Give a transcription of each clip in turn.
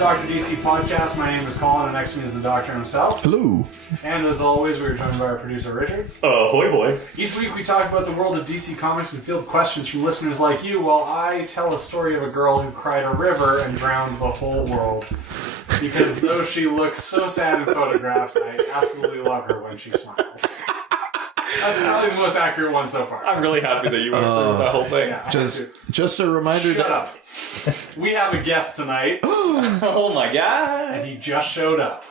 Dr. DC podcast. My name is Colin, and next to me is the doctor himself. Hello. And as always, we are joined by our producer, Richard. Ahoy, boy. Each week we talk about the world of DC Comics and field questions from listeners like you, while I tell a story of a girl who cried a river and drowned the whole world. Because though she looks so sad in photographs, I absolutely love her when she smiles. That's probably the most accurate one so far. I'm really happy that you went through that whole thing. Yeah, Just a reminder. Shut up. We have a guest tonight. Oh my god. And he just showed up.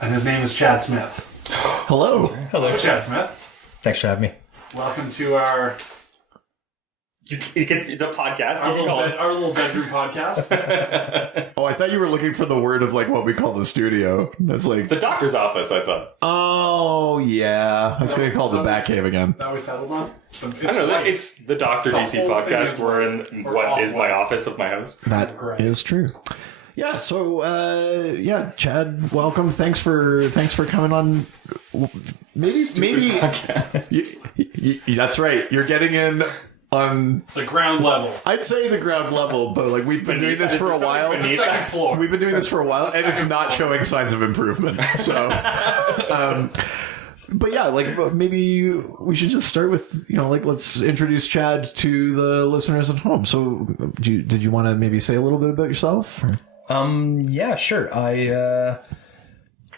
And his name is Chad Smith. Hello. Hello, Chad Smith. Thanks for having me. Welcome to our It's a podcast. our little bedroom podcast. Oh, I thought you were looking for the word of like what we call the studio. That's like The doctor's office, I thought. Oh yeah, I was going to call it the Batcave again. That we settled on? I don't know. It's the Dr. DC podcast. We're in what is my office of my house. That is true. Yeah. So Chad, welcome. Thanks for coming on. Maybe. That's right. You're getting in on the ground level. I'd say the ground level, but like we've been doing this for a while. The second floor. We've been doing this for a while, and it's not showing signs of improvement. So, but yeah, like maybe we should just start with let's introduce Chad to the listeners at home. So, did you want to maybe say a little bit about yourself? Yeah, sure.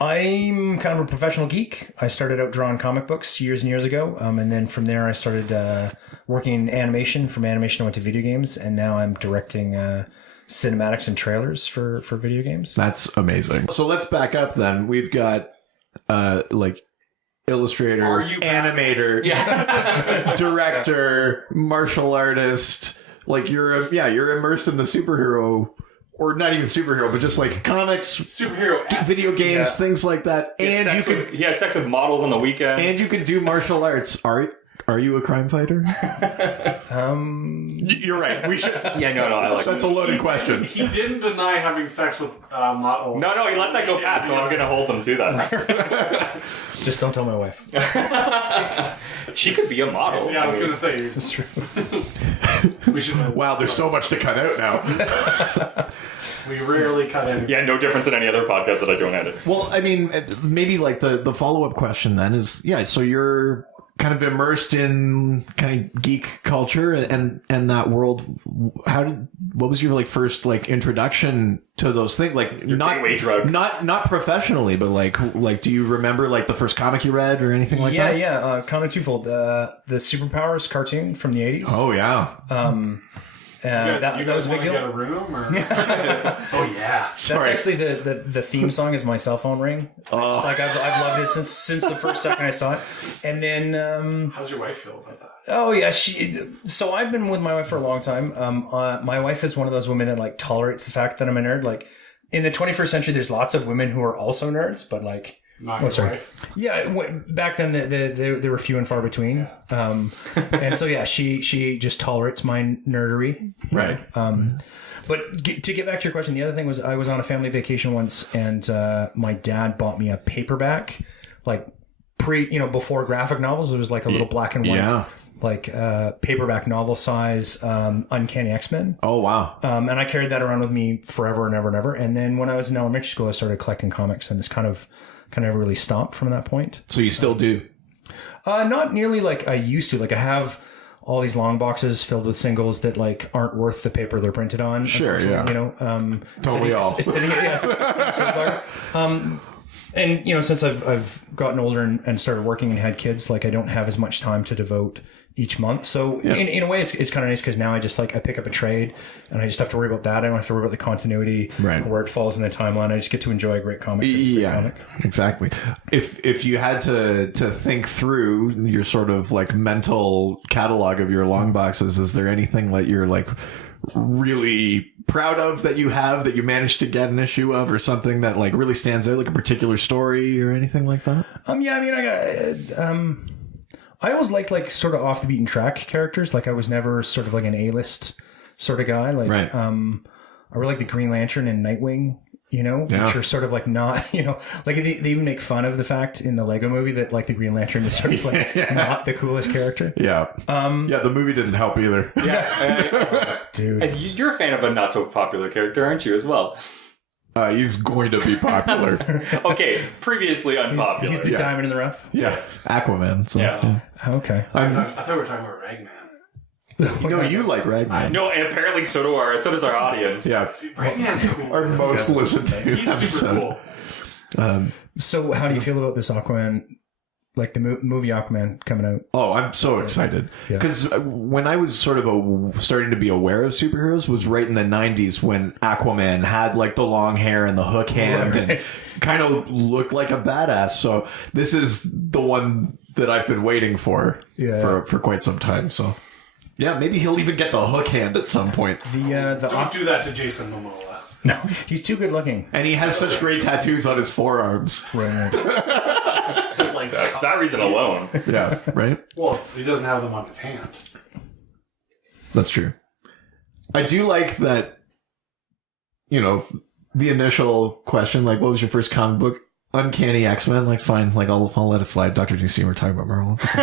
I'm kind of a professional geek. I started out drawing comic books years and years ago, and then from there I started working in animation. From animation I went to video games, and now I'm directing cinematics and trailers for video games. That's amazing. So let's back up then. We've got illustrator, animator, director, martial artist. Like you're immersed in the superhero. Or not even superhero, but just like comics, superhero, video games, things like that. He has sex with models on the weekend. And you can do martial arts. Are you a crime fighter? You're right. We should. Yeah, no, I like that's a loaded question. He didn't deny having sex with models. No, he let that go past, so I'm going to hold them to that. Just don't tell my wife. She could be a model. Yeah, I was going to say. This is true. We should. Wow, there's so much to cut out now. We rarely cut in. Yeah, no difference in any other podcast that I don't edit. Well, I mean, maybe like the follow-up question then is, so you're kind of immersed in kind of geek culture and that world. What was your first introduction to those things? Like your gateway drug. Not professionally, but like do you remember the first comic you read or anything like that? Yeah. Kind of twofold. The Superpowers cartoon from the 80s. Oh yeah. You guys was a want big to deal. get a room? Or? Oh yeah. Sorry. That's actually the theme song is my cell phone ring. Oh. It's I've loved it since the first second I saw it. And then how's your wife feel about that? Oh yeah, so I've been with my wife for a long time. My wife is one of those women that tolerates the fact that I'm a nerd. Like in the 21st century, there's lots of women who are also nerds, but not your wife. Yeah, back then they were few and far between. And so yeah, she just tolerates my nerdery. Right. But to get back to your question, the other thing was I was on a family vacation once, and my dad bought me a paperback, before graphic novels. It was a little black and white, paperback novel size, Uncanny X-Men. Oh wow. And I carried that around with me forever and ever and ever. And then when I was in elementary school, I started collecting comics, and it's kind of really stopped from that point. So you still do? Not nearly like I used to. I have all these long boxes filled with singles that aren't worth the paper they're printed on. Sure, yeah. Don't we all? And since I've gotten older and started working and had kids, I don't have as much time to devote each month. So in a way, it's kind of nice because now I just I pick up a trade and I just have to worry about that. I don't have to worry about the continuity, right, where it falls in the timeline. I just get to enjoy a great comic. Exactly. If you had to think through your sort of mental catalog of your long boxes, is there anything that you're really proud of that you managed to get an issue of, or something that really stands out, a particular story or anything like that? I always liked sort of off the beaten track characters. I was never sort of an A-list sort of guy. Right. I really like the Green Lantern and Nightwing, which are sort of not, they even make fun of the fact in the Lego movie that the Green Lantern is sort of not the coolest character. Yeah. The movie didn't help either. Yeah. Dude. You're a fan of a not so popular character, aren't you, as well? He's going to be popular. Okay, previously unpopular. He's the diamond in the rough. Yeah, Aquaman. So, Yeah. Okay. I thought we were talking about Ragman. You know, you like Ragman. No, and apparently so does our audience. Yeah, Ragman's cool. our most listened to He's super episode. cool. So, how do you feel about this Aquaman, like the movie Aquaman coming out? Oh, I'm so excited because when I was sort of starting to be aware of superheroes was right in the 90s when Aquaman had like the long hair and the hook hand and kind of looked like a badass. So this is the one that I've been waiting for quite some time. So yeah, maybe he'll even get the hook hand at some point. Don't do that to Jason Momoa. No, he's too good looking. And he has such great tattoos on his forearms. Right. It's like That reason alone. Yeah, right? Well, he doesn't have them on his hand. That's true. I do like that, you know, the initial question, like, what was your first comic book? Uncanny X-Men? Like, fine, like, I'll let it slide. Dr. DC, we're talking about Marvel. It's okay.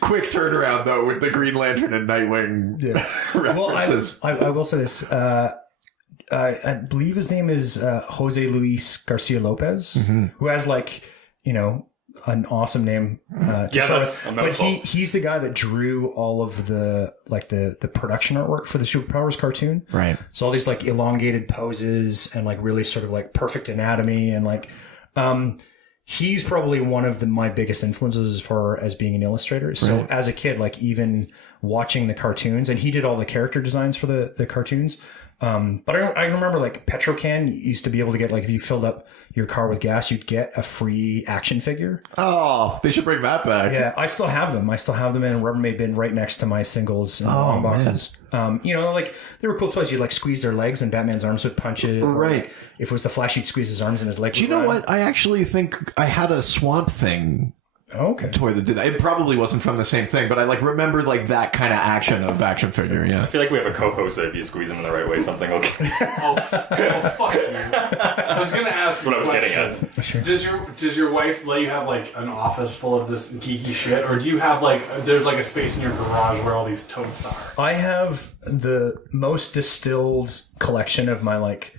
Quick turnaround, though, with the Green Lantern and Nightwing references. Well, I will say this. I believe his name is Jose Luis Garcia Lopez, who has, like, you know, an awesome name. That's a but he's the guy that drew all of the production artwork for the Superpowers cartoon. Right. So all these like elongated poses and like really sort of like perfect anatomy and like he's probably one of my biggest influences as far as being an illustrator. So as a kid, like even watching the cartoons, and he did all the character designs for the cartoons. But I remember like Petrocan used to be able to get, like, if you filled up your car with gas, you'd get a free action figure. Oh, they should bring that back. Yeah, I still have them. In a Rubbermaid bin right next to my singles and long boxes. You know, like, they were cool toys. You'd like squeeze their legs and Batman's arms would punch it. Right. Like, if it was the Flash, he'd squeeze his arms and his legs Do you would know ride. what? I actually think I had a Swamp Thing Okay. toy that did that. It probably wasn't from the same thing, but I like remember like that kind of action figure. Yeah. I feel like we have a co-host that if you squeeze him in the right way, something will get... Oh, fuck you. I was going to ask That's what I was getting at. Sure. Does your wife let you have, like, an office full of this geeky shit? Or do you have, like, there's, like, a space in your garage where all these totes are? I have the most distilled collection of my, like,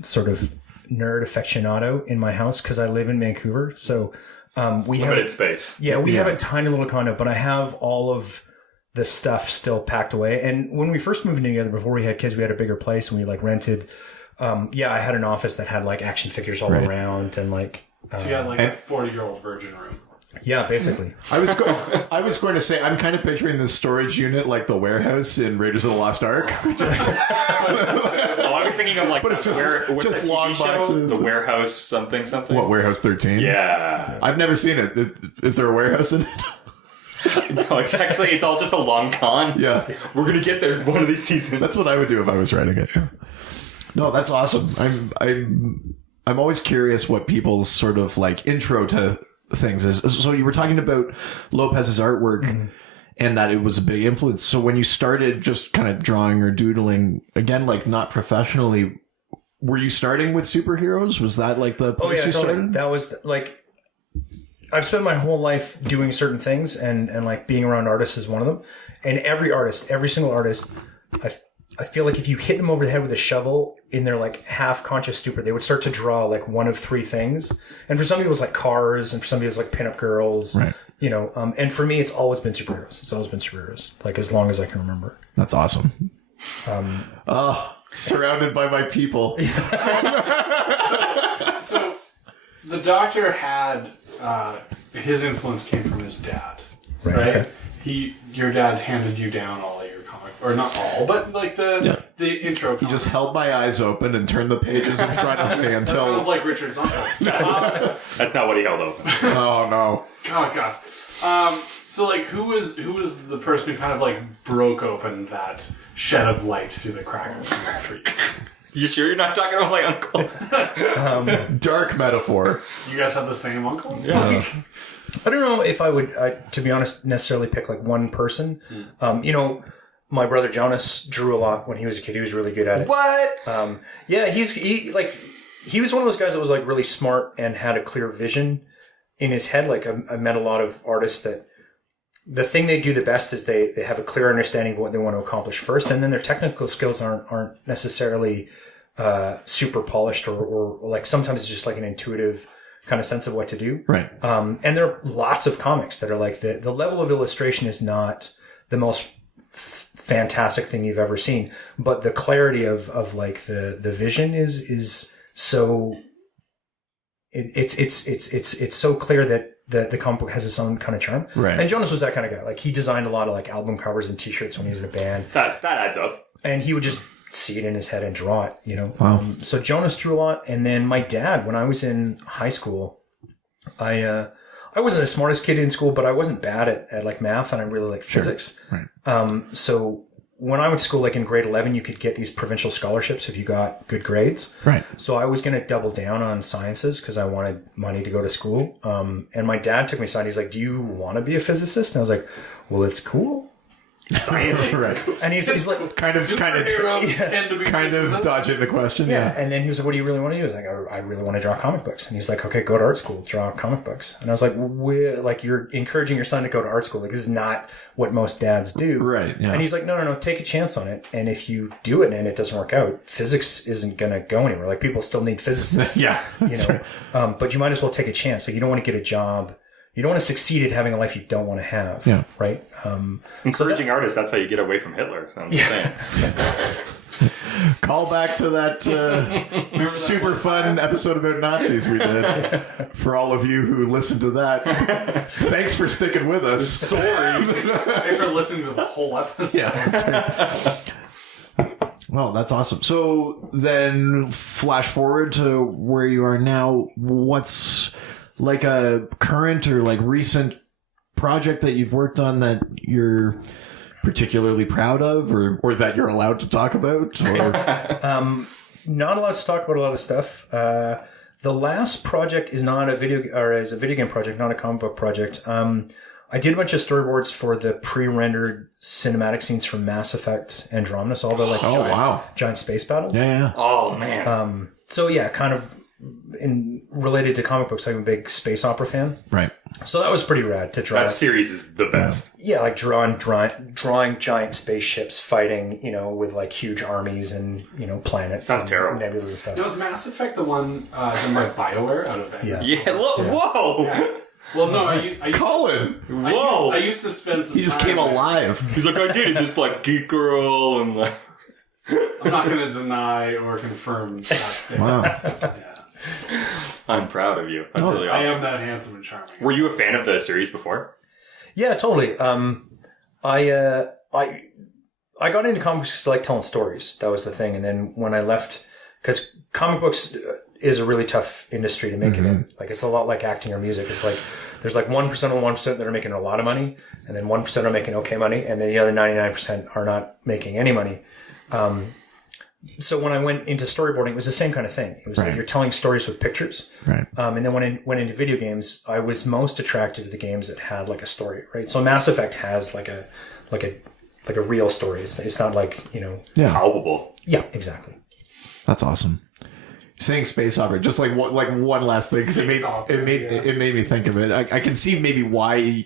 sort of nerd aficionado in my house because I live in Vancouver. So we have Limited space. Yeah, we have a tiny little condo, but I have all of the stuff still packed away. And when we first moved in together, before we had kids, we had a bigger place and we like rented. I had an office that had like action figures all around and like. So you had, like, a 40-year-old virgin room. Yeah, basically. I was going to say I'm kind of picturing this storage unit like the warehouse in Raiders of the Lost Ark. I was thinking of like, But it's just- what's just that TV long show? boxes. The Warehouse something. What, Warehouse 13? Yeah. I've never seen it. Is there a warehouse in it? No, it's all just a long con. Yeah. We're gonna get there one of these seasons. That's what I would do if I was writing it. No, that's awesome. I'm always curious what people's sort of like intro to things is. So you were talking about Lopez's artwork and that it was a big influence. So when you started just kind of drawing or doodling, again, like not professionally, were you starting with superheroes? Was that like the place you started? That was like, I've spent my whole life doing certain things and like being around artists is one of them. And every single artist, I feel like if you hit them over the head with a shovel in their like half conscious stupor, they would start to draw like one of three things. And for some people it's like cars, and for some people it's like pinup girls, Right. You know, and for me it's always been superheroes. It's always been superheroes, like as long as I can remember. That's awesome. Surrounded by my people. So the Doctor had his influence came from his dad, right? Okay. Your dad handed you down all of your comic, or not all, but like the intro. He just held my eyes open and turned the pages in front of me that until. sounds like Richard's uncle. That's not what he held open. Oh no! Oh god. So like, who was the person who kind of like broke open that shed of light through the crack of the tree? You sure you're not talking about my uncle? Dark metaphor. You guys have the same uncle? Yeah. I don't know if I would, to be honest, necessarily pick like one person. You know, my brother Jonas drew a lot when he was a kid. He was really good at it. What? Yeah, he was one of those guys that was like really smart and had a clear vision in his head. Like I met a lot of artists that the thing they do the best is they have a clear understanding of what they want to accomplish first, and then their technical skills aren't necessarily super polished or like sometimes it's just like an intuitive kind of sense of what to do. Right. And there are lots of comics that are like the level of illustration is not the most fantastic thing you've ever seen, but the clarity of like the vision is so it's so clear that the comic book has its own kind of charm. Right. And Jonas was that kind of guy. Like he designed a lot of like album covers and t-shirts when he was in a band. That adds up. And he would just see it in his head and draw it, you know. Wow. So Jonas drew a lot, and then my dad, when I was in high school, I wasn't the smartest kid in school, but I wasn't bad at like math, and I really liked physics. Right. So when I went to school, like in grade 11, you could get these provincial scholarships if you got good grades. Right. So I was going to double down on sciences because I wanted money to go to school. And my dad took me aside. He's like, "Do you want to be a physicist?" And I was like, "Well, it's cool." Science. Right. And he's like, Kind of tend to be physicists. dodging the question. Yeah. And then he was like, "What do you really want to do?" I was like, "I really want to draw comic books." And he's like, "Okay, go to art school, draw comic books." And I was like, like you're encouraging your son to go to art school. Like this is not what most dads do. Right. Yeah. And he's like, no, take a chance on it. And if you do it and it doesn't work out, physics isn't going to go anywhere. Like people still need physicists. Yeah. You know, but you might as well take a chance. Like you don't want to get a job. You don't want to succeed at having a life you don't want to have. Yeah. Right. Encouraging artists, that's how you get away from Hitler. So I'm just saying. Call back to that super fun episode about Nazis we did. For all of you who listened to that, thanks for sticking with us. Sorry. Thanks for listening to the whole episode. Yeah, that's right. Well, that's awesome. So then flash forward to where you are now. What's like a current or like recent project that you've worked on that you're particularly proud of or that you're allowed to talk about? Or... Not allowed to talk about a lot of stuff. The last project is not a is a video game project, not a comic book project. I did a bunch of storyboards for the pre-rendered cinematic scenes from Mass Effect Andromeda, so all the like giant space battles. Yeah. Oh man. So yeah, kind of related to comic books, I'm a big space opera fan. Right. So that was pretty rad to draw. That series is the best. Yeah, like drawing giant spaceships fighting, you know, with like huge armies and, you know, planets. Sounds and terrible. Nebulas and stuff. Now, was Mass Effect the one done by BioWare out of Vancouver? Yeah. Whoa. Yeah. Well, no, I Colin! Whoa. I used to spend some He just time came with- alive. He's like, I dated this like geek girl and like. I'm not going to deny or confirm that statement. Wow. Yeah. I'm proud of you. That's really I awesome. am that handsome and charming. Were you a fan of the series before? Yeah, totally. I got into comics because I like telling stories. That was the thing. And then when I left, because comic books is a really tough industry to make it in. Like it's a lot like acting or music. It's like there's like 1% of the 1% that are making a lot of money, and then 1% are making okay money, and then the other 99% are not making any money. So when I went into storyboarding, it was the same kind of thing. It was like you're telling stories with pictures. Right. And then when I went into video games, I was most attracted to the games that had like a story, right? So Mass Effect has like a real story. It's not like, you know. Yeah. Palpable. Yeah, exactly. That's awesome. Saying space opera, just like one last thing, because it made me think of it. I can see maybe why.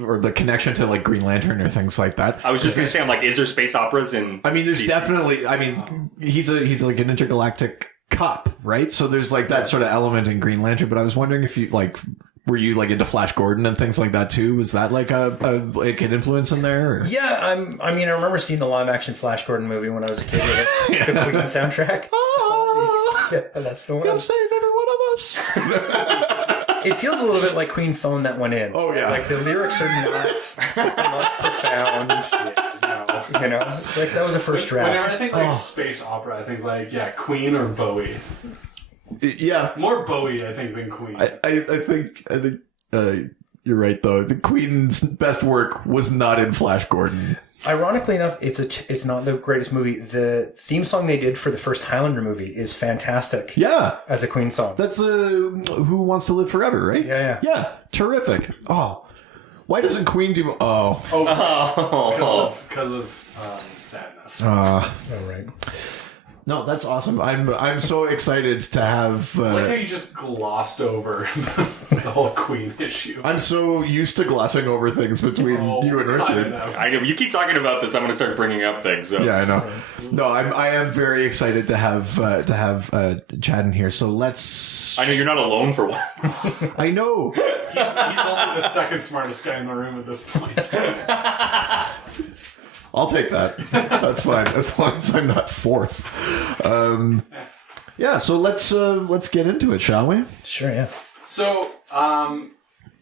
Or the connection to like Green Lantern or things like that. I was just going to say, I'm like, is there space operas in? I mean, there's definitely. I mean, he's like an intergalactic cop, right? So there's like that sort of element in Green Lantern. But I was wondering if you like, were you like into Flash Gordon and things like that too? Was that like like an influence in there? Or? Yeah, I remember seeing the live action Flash Gordon movie when I was a kid with the Queen soundtrack. Yeah, that's the one. You'll save every one of us. It feels a little bit like Queen phoned that one in. Oh yeah, like the lyrics are not profound. You know, it's like that was a first draft. Whenever I think like space opera, I think like Queen or Bowie. Yeah, more Bowie I think than Queen. I think you're right though. The Queen's best work was not in Flash Gordon. Ironically enough, it's not the greatest movie. The theme song they did for the first Highlander movie is fantastic. Yeah, as a Queen song. That's Who Wants to Live Forever, right? Yeah. Terrific. Oh, why doesn't Queen do? Because of sadness. Oh, right. No, that's awesome. I'm so excited to have. I like how you just glossed over the whole Queen issue. I'm so used to glossing over things between you and Richard. I know. You keep talking about this, I'm going to start bringing up things. So. Yeah, I know. No, I am very excited to have Chad in here. So let's. I know you're not alone for once. I know. He's only the second smartest guy in the room at this point. I'll take that. That's fine, as long as I'm not fourth. Yeah, so let's get into it, shall we? Sure, yeah. So,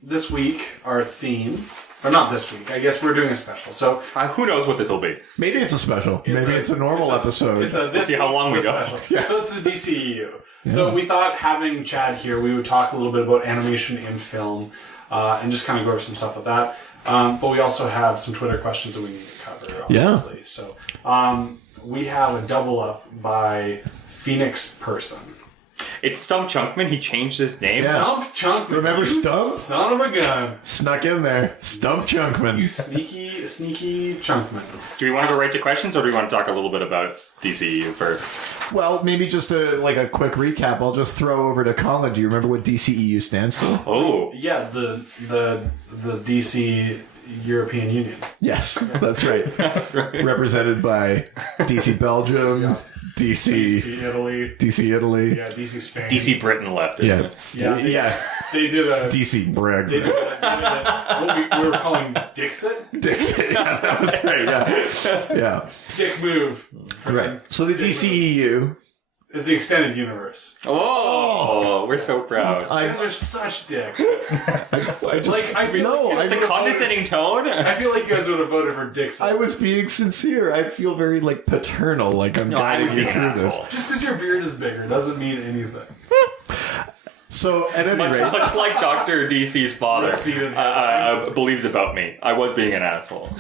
this week, our theme... Or not this week. I guess we're doing a special. So Who knows what this will be? Maybe it's a special. Maybe it's a normal episode. We'll see how long we go. Yeah. So it's the DCEU. Yeah. So we thought having Chad here, we would talk a little bit about animation in film, and just kind of go over some stuff with that. But we also have some Twitter questions that we need to cover, obviously. Yeah. So we have a double up by Phoenix Person. It's Stump Chunkman. He changed his name. Yeah. Stump Chunkman. Remember Stump? Son of a gun. Snuck in there. Stump Chunkman. You sneaky Chunkman. Do we want to go right to questions, or do we want to talk a little bit about DCEU first? Well, maybe just a quick recap. I'll just throw over to Colin. Do you remember what DCEU stands for? Oh. Yeah, the DC European Union. Yes, that's right. That's right. Represented by DC Belgium, Yeah. DC Italy. Yeah, DC Spain. DC Britain left. Yeah. They did a... DC Brexit. They did what we were calling Dixit? Dixit, yeah, that was right, yeah. Dick move. Right. So the DCEU... is the extended universe. Oh, we're so proud. You guys are such dicks. I just... I feel no, like Is it the condescending tone? I feel like you guys would have voted for Dixit. I was being sincere. I feel very, paternal, like I'm I was guiding you being an through this. asshole. Just because your beard is bigger doesn't mean anything. So, at any Much rate... like Dr. DC's father Receded believes about me. I was being an asshole.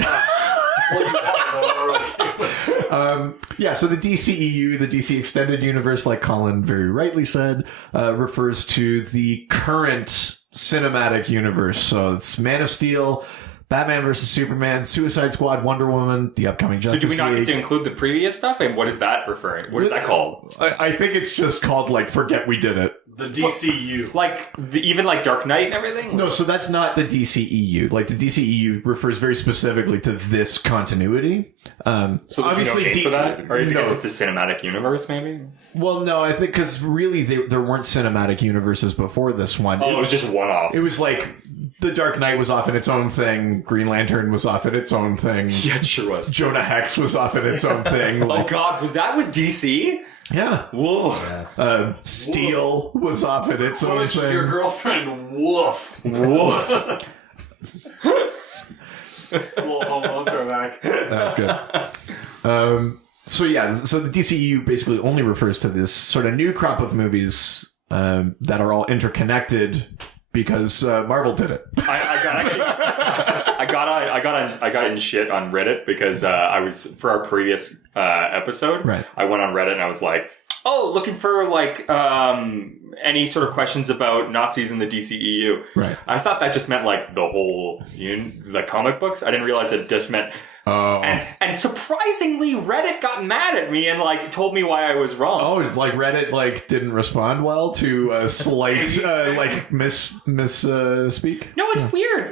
So the DCEU, the DC Extended Universe, like Colin very rightly said, refers to the current cinematic universe. So it's Man of Steel, Batman vs. Superman, Suicide Squad, Wonder Woman, the upcoming Justice So do we not League. get to include the previous stuff? And what is that referring? What is that called? I think it's just called, Forget We Did It. The DCU. Even Dark Knight and everything? No, so that's not the DCEU. The DCEU refers very specifically to this continuity. So there's obviously, no name for that? Or is no. it the cinematic universe, maybe? Well, no, I think because really there weren't cinematic universes before this one. Oh, it was just one-off. It was The Dark Knight was off in its own thing. Green Lantern was off in its own thing. Yeah, it sure was. Jonah Hex was off in its own thing. Oh, God. That was DC? Yeah. Whoa. Steel was off in its own thing. Your girlfriend, woof. Whoa. Well, hold on, throwback. That's good. So the DCEU basically only refers to this sort of new crop of movies that are all interconnected because Marvel did it. I got in shit on Reddit because I was for our previous episode. Right. I went on Reddit and I was like, "Oh, looking for any sort of questions about Nazis in the DCEU." Right. I thought that just meant the whole the comic books. I didn't realize it just meant. Oh. And surprisingly, Reddit got mad at me and told me why I was wrong. Oh, it's Reddit didn't respond well to a slight misspeak. No, it's weird.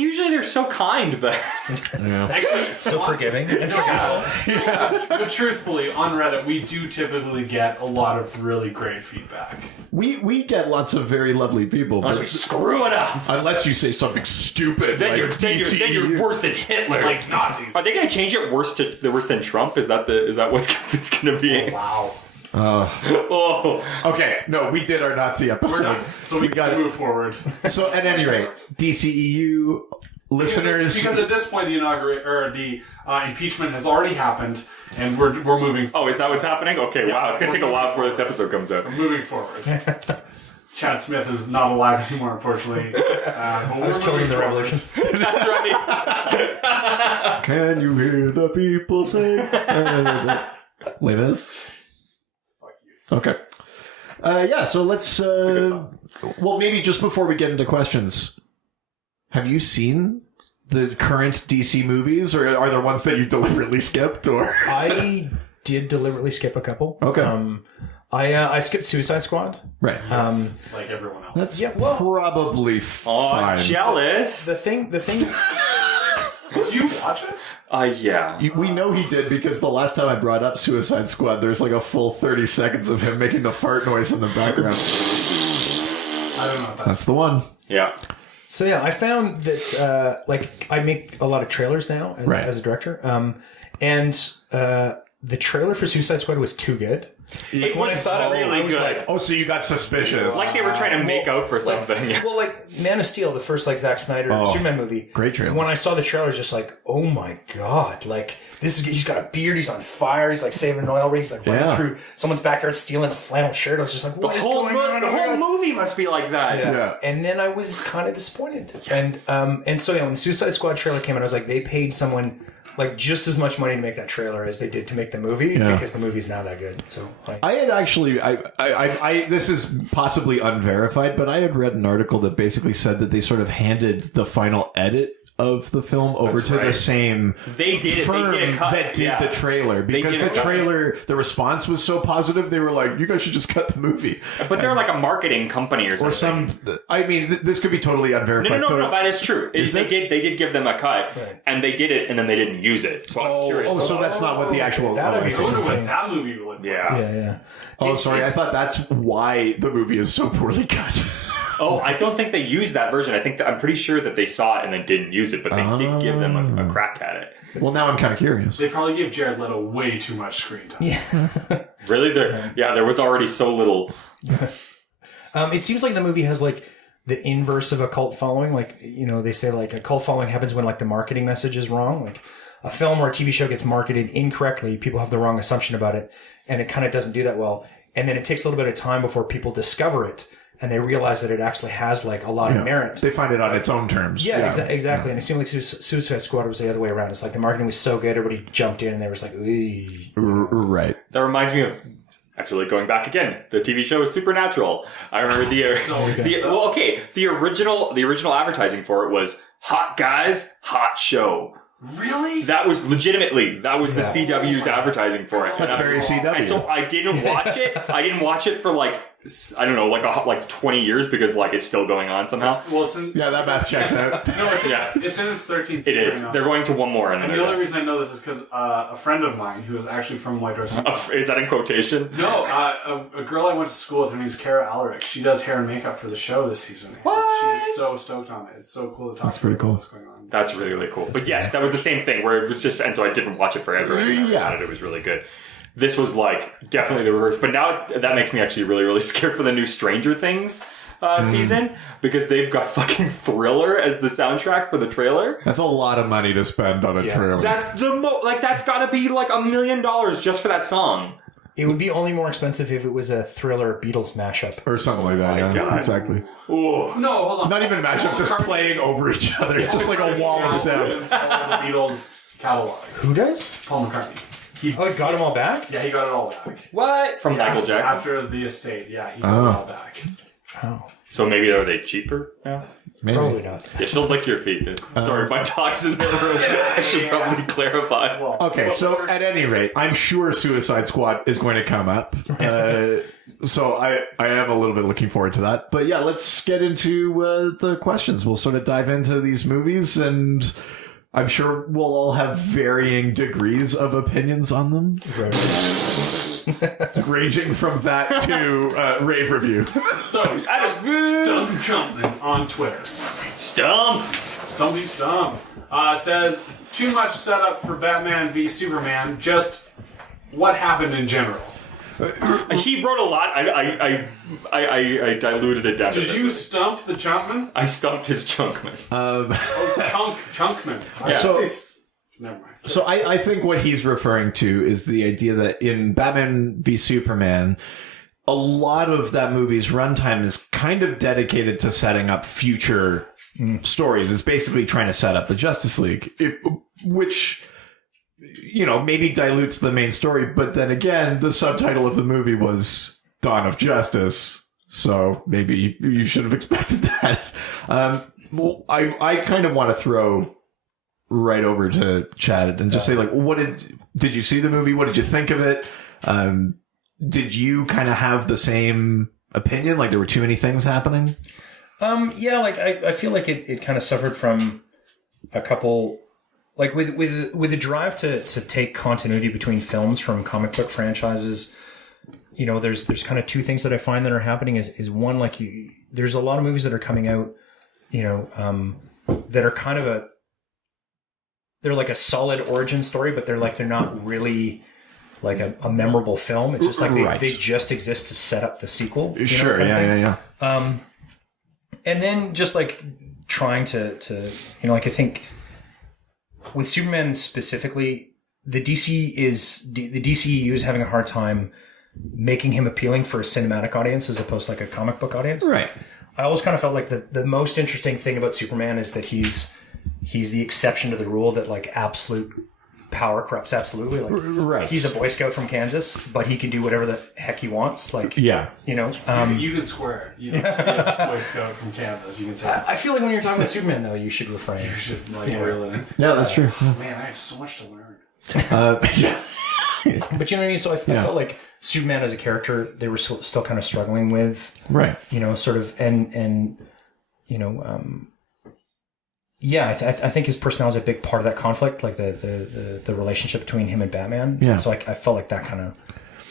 Usually they're so kind, but Actually, So forgiving and forgetful. But truthfully, on Reddit, we do typically get a lot of really great feedback. We get lots of very lovely people, unless we but screw it up, unless you say something stupid, then you're worse than Hitler. Like Nazis. Are they going to change it worse than Trump? Is that what's it's going to be? Wow. Oh, okay, no, we did our Nazi episode. We're done. So we got to move forward. So at any rate, DCEU listeners, because at this point the impeachment has already happened, and we're moving. Oh, is that what's happening? Okay, Yeah, wow, it's going to take a while before this episode comes out. We're moving forward. Chad Smith is not alive anymore, unfortunately. I was killing the revolution. That's right. can you hear the people say? Les Mis? Fuck you. Okay. So let's. Well, maybe just before we get into questions, have you seen the current DC movies, or are there ones that you deliberately skipped? Or I did deliberately skip a couple. Okay. I skipped Suicide Squad. Right. Like everyone else. That's yeah, well- probably Oh, fine. jealous. The thing. Did you watch it? Yeah. We know he did because the last time I brought up Suicide Squad, there's like a full 30 seconds of him making the fart noise in the background. I don't know if That's the one. Yeah. So yeah, I found that like I make a lot of trailers now as a director, and the trailer for Suicide Squad was too good. It was really good. like, Oh, so you got suspicious. Like they were trying to make out for something. Well, like Man of Steel, the first like Zack Snyder Superman movie. Great trailer. When I saw the trailer, I was just like, oh my god! Like he's got a beard, he's on fire, he's like saving an oil rig, he's like running through someone's backyard stealing a flannel shirt. I was just like, what is going on? The whole movie must be like that. Yeah. And then I was kind of disappointed. And so when the Suicide Squad trailer came out, I was like, they paid someone like just as much money to make that trailer as they did to make the movie because the movie's now that good. So I had actually, I this is possibly unverified, but I had read an article that basically said that they sort of handed the final edit of the film over to the same They did it. firm They did a cut. that did the trailer because did the a cut. trailer, the response was so positive. They were like, "You guys should just cut the movie." But they're like a marketing company or something. Or some. I mean, this could be totally unverified. No, that is true. Is They it? did give them a cut, Right. and they did it, and then they didn't use it. So I'm curious. so that's not what the actual. That'd be I wonder Insane. what that movie would look like. Yeah. Oh, sorry. I thought that's why the movie is so poorly cut. Oh, I don't think they used that version. I'm pretty sure that they saw it and then didn't use it, but they did give them a crack at it. Well, now I'm kind of curious. They probably give Jared Leto way too much screen time. yeah. Really? There was already so little. It seems like the movie has like the inverse of a cult following. Like, they say like a cult following happens when like the marketing message is wrong. Like a film or a TV show gets marketed incorrectly, people have the wrong assumption about it, and it kind of doesn't do that well. And then it takes a little bit of time before people discover it and they realize that it actually has like a lot of merit. They find it on its own terms. Yeah, exactly. And it seemed like Suicide Squad was the other way around. It's like the marketing was so good, everybody jumped in and they were just like, ooh. Right. That reminds me of actually going back again. The TV show is Supernatural. I remember the original advertising for it was hot guys, hot show. Really? That was the CW's advertising for it. That's very CW. And so I didn't watch it. I didn't watch it for like, I don't know, like 20 years because like it's still going on somehow. That math checks out. No, it's in its 13th season. It is. Right now. They're going to one more. And the only reason I know this is because a friend of mine who is actually from White Horse. Is that in quotation? No, a girl I went to school with, her name's Kara Alaric. She does hair and makeup for the show this season. What? She's so stoked on it. It's so cool to talk That's to her pretty cool. about what's going on. That's really, really cool. But yes, that was the same thing where it was just, and so I didn't watch it forever. And it was really good. This was like definitely the reverse. But now that makes me actually really, really scared for the new Stranger Things season because they've got fucking Thriller as the soundtrack for the trailer. That's a lot of money to spend on a trailer. That's that's gotta be like $1 million just for that song. It would be only more expensive if it was a Thriller Beatles mashup. Or something like that, yeah. God. Exactly. Ooh. No, hold on. Not even a mashup, just playing over each other. Just like a wall of sound. All the Beatles catalog. Who does? Paul McCartney. He got them all back? Yeah, he got it all back. What? From Michael Jackson? After the estate, he got it all back. Oh. So maybe are they cheaper now? Maybe. Probably not. Yeah, she'll lick your feet. Sorry, my dog's in the room. I should probably clarify. Okay, so at any rate, I'm sure Suicide Squad is going to come up. So I am a little bit looking forward to that. But yeah, let's get into the questions. We'll sort of dive into these movies, and I'm sure we'll all have varying degrees of opinions on them. Ranging from that to rave review. So, Stump Jumpman on Twitter. Stumpy Stump says, too much setup for Batman v Superman, just what happened in general. He wrote a lot. I diluted it down. Did you stump the Jumpman? I stumped his Chunkman. Chunkman. Never mind. So I think what he's referring to is the idea that in Batman v Superman, a lot of that movie's runtime is kind of dedicated to setting up future stories. It's basically trying to set up the Justice League, which, maybe dilutes the main story. But then again, the subtitle of the movie was Dawn of Justice. So maybe you should have expected that. I kind of want to throw right over to Chad and just say, like, what did you see the movie? What did you think of it? Did you kind of have the same opinion? Like, there were too many things happening? Yeah, like, I feel like it kind of suffered from a couple, like, with the drive to take continuity between films from comic book franchises. You know, there's kind of two things that I find that are happening is one, like, there's a lot of movies that are coming out, you know, that are kind of they're like a solid origin story, but they're not really like a memorable film. It's just like they just exist to set up the sequel. Sure, yeah. And then just like trying to you know, like, I think with Superman specifically, the DCEU is having a hard time making him appealing for a cinematic audience as opposed to like a comic book audience. Right. I always kind of felt like the most interesting thing about Superman is that he's the exception to the rule, that like absolute power corrupts absolutely. Like, right. He's a Boy Scout from Kansas, but he can do whatever the heck he wants. Like, yeah, you know, you can swear it. You know, Boy Scout from Kansas. You can say. I feel like when you're talking about Superman, though, you should refrain. You should reel it in. Yeah, that's true. Man, I have so much to learn. Yeah. But you know what I mean? So I felt like Superman as a character, they were still kind of struggling with, right? You know, sort of, and you know, yeah, I think his personality is a big part of that conflict, like the relationship between him and Batman. Yeah. So I felt like that kind of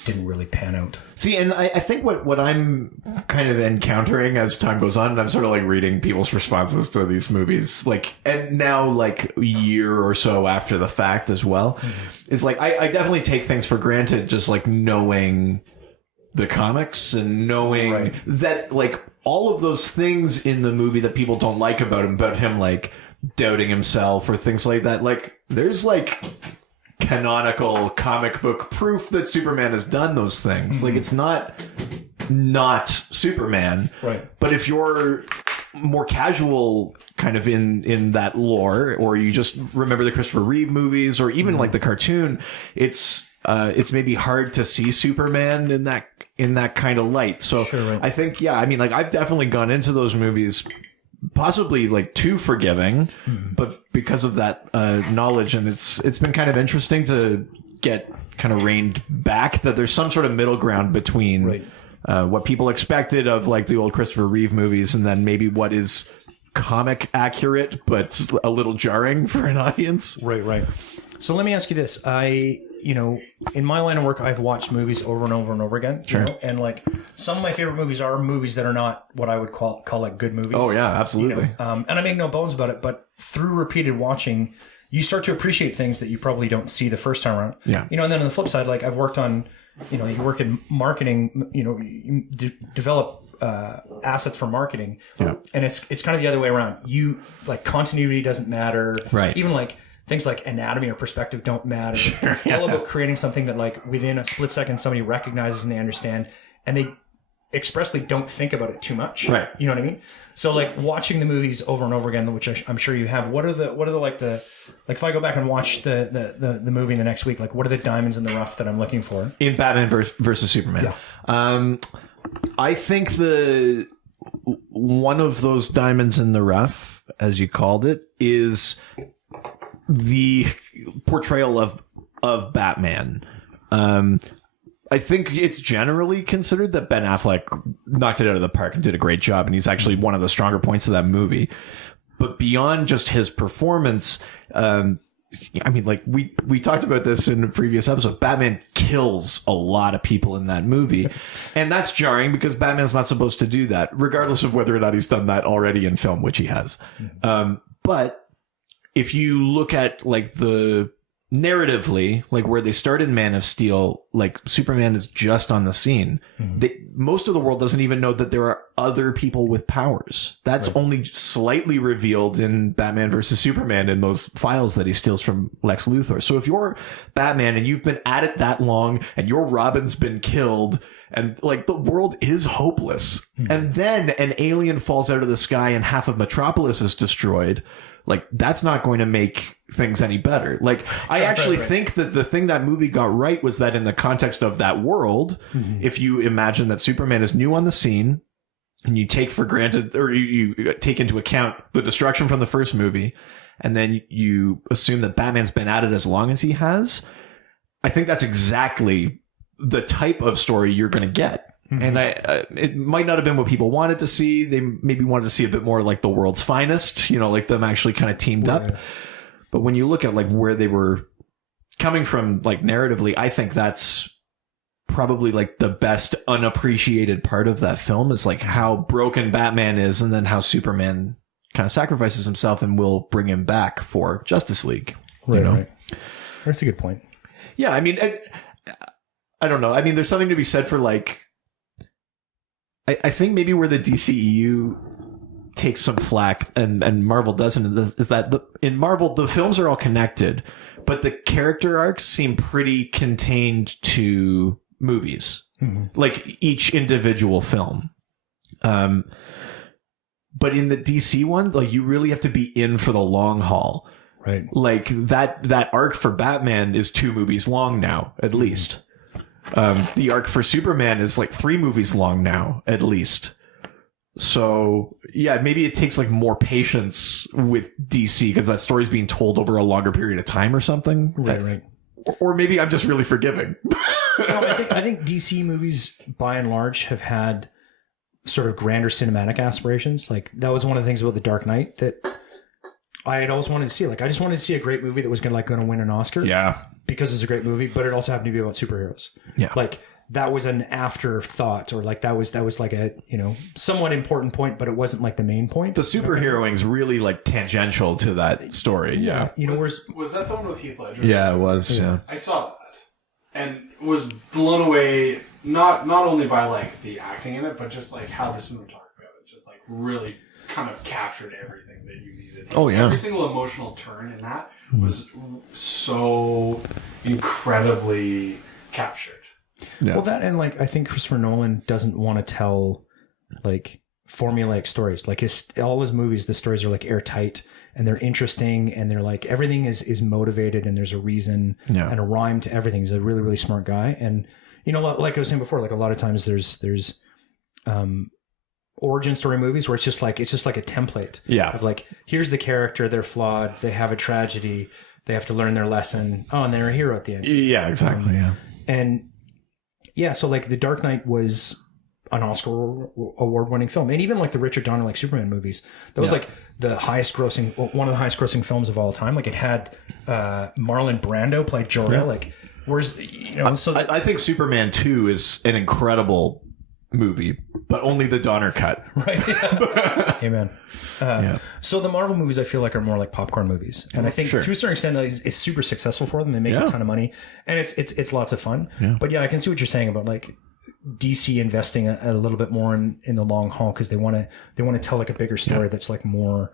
didn't really pan out. See, and I think what I'm kind of encountering as time goes on, and I'm sort of like reading people's responses to these movies, like, and now like a year or so after the fact as well, is like, I definitely take things for granted, just like knowing the comics and knowing that like all of those things in the movie that people don't like about him, like doubting himself or things like that, like there's like canonical comic book proof that Superman has done those things. Like, it's not Superman. Right. But if you're more casual kind of in that lore, or you just remember the Christopher Reeve movies, or even like the cartoon, it's maybe hard to see Superman in that kind of light. So sure, right. I think, yeah, I mean, like, I've definitely gone into those movies possibly like too forgiving, but because of that knowledge, and it's been kind of interesting to get kind of reined back, that there's some sort of middle ground between what people expected of like the old Christopher Reeve movies, and then maybe what is comic accurate but a little jarring for an audience. Right. So let me ask you this. You know, in my line of work, I've watched movies over and over and over again. Sure. You know? And like, some of my favorite movies are movies that are not what I would call like good movies. Oh yeah, absolutely. You know? And I make no bones about it, but through repeated watching, you start to appreciate things that you probably don't see the first time around. Yeah. You know, and then on the flip side, like, I've worked on, you know, you work in marketing, you know, you develop assets for marketing. Yeah. And it's kind of the other way around. You, like, continuity doesn't matter. Right. Even like things like anatomy or perspective don't matter. Sure, it's all about creating something that, like, within a split second somebody recognizes and they understand, and they expressly don't think about it too much. Right. You know what I mean? So like, watching the movies over and over again, which I'm sure you have, what are the like if I go back and watch the movie in the next week, like, what are the diamonds in the rough that I'm looking for In Batman versus Superman? Yeah. I think one of those diamonds in the rough, as you called it, is the portrayal of Batman. I think it's generally considered that Ben Affleck knocked it out of the park and did a great job, and he's actually one of the stronger points of that movie. But beyond just his performance, I mean, like, we talked about this in a previous episode, Batman kills a lot of people in that movie. And that's jarring because Batman's not supposed to do that, regardless of whether or not he's done that already in film, which he has. But if you look at, like, the narratively, like, where they start in Man of Steel, like, Superman is just on the scene. Most of the world doesn't even know that there are other people with powers. That's only slightly revealed in Batman versus Superman in those files that he steals from Lex Luthor. So if you're Batman and you've been at it that long and your Robin's been killed, and, like, the world is hopeless, and then an alien falls out of the sky and half of Metropolis is destroyed, like, that's not going to make things any better. Like, I actually think that the thing that movie got right was that in the context of that world, if you imagine that Superman is new on the scene, and you take for granted, or you take into account the destruction from the first movie, and then you assume that Batman's been at it as long as he has, I think that's exactly the type of story you're going to get. And it might not have been what people wanted to see. They maybe wanted to see a bit more like the world's finest, like them actually kind of teamed up. But when you look at like where they were coming from, like narratively, I think that's probably like the best unappreciated part of that film is like how broken Batman is, and then how Superman kind of sacrifices himself and will bring him back for Justice League. Right. That's a good point. Yeah, I mean, I don't know. I mean, there's something to be said for like, I think maybe where the DCEU takes some flack and Marvel doesn't is that in Marvel, the films are all connected, but the character arcs seem pretty contained to movies, like each individual film. But in the DC one, like you really have to be in for the long haul. Right. Like that arc for Batman is 2 movies long now, at least. The arc for Superman is like 3 movies long now, at least. So yeah, maybe it takes like more patience with DC because that story's being told over a longer period of time or something. Right. Or maybe I'm just really forgiving. No, I think DC movies by and large have had sort of grander cinematic aspirations. Like that was one of the things about The Dark Knight that I had always wanted to see. Like I just wanted to see a great movie that was going to win an Oscar. Yeah. Because it was a great movie, but it also happened to be about superheroes. Yeah. Like that was an afterthought, or like that was like a, somewhat important point, but it wasn't like the main point. The superheroing's really like tangential to that story. Yeah. Was that the one with Heath Ledger? Yeah, it was. Yeah. I saw that and was blown away not only by like the acting in it, but just like how the cinematography of it just like really kind of captured everything that you needed. Like, oh yeah. Every single emotional turn in that was so incredibly captured. Yeah. Well, that and like I think Christopher Nolan doesn't want to tell like formulaic stories. Like all his movies, the stories are like airtight and they're interesting and they're like everything is motivated and there's a reason and a rhyme to everything. He's a really, really smart guy. And like I was saying before, like a lot of times there's origin story movies where it's just like a template. Yeah. Of like, here's the character, they're flawed, they have a tragedy, they have to learn their lesson. Oh, and they're a hero at the end. Yeah, exactly. And yeah, so like The Dark Knight was an Oscar award-winning film, and even like the Richard Donner like Superman movies, that was like one of the highest grossing films of all time. Like it had Marlon Brando play Jor-El. Like, where's I think Superman 2 is an incredible movie, but only the Donner cut. Right. Yeah. Amen. So the Marvel movies I feel like are more like popcorn movies, and I think to a certain extent it's super successful for them. They make a ton of money, and it's lots of fun. Yeah. But yeah, I can see what you're saying about like DC investing a little bit more in the long haul because they want to tell like a bigger story that's like more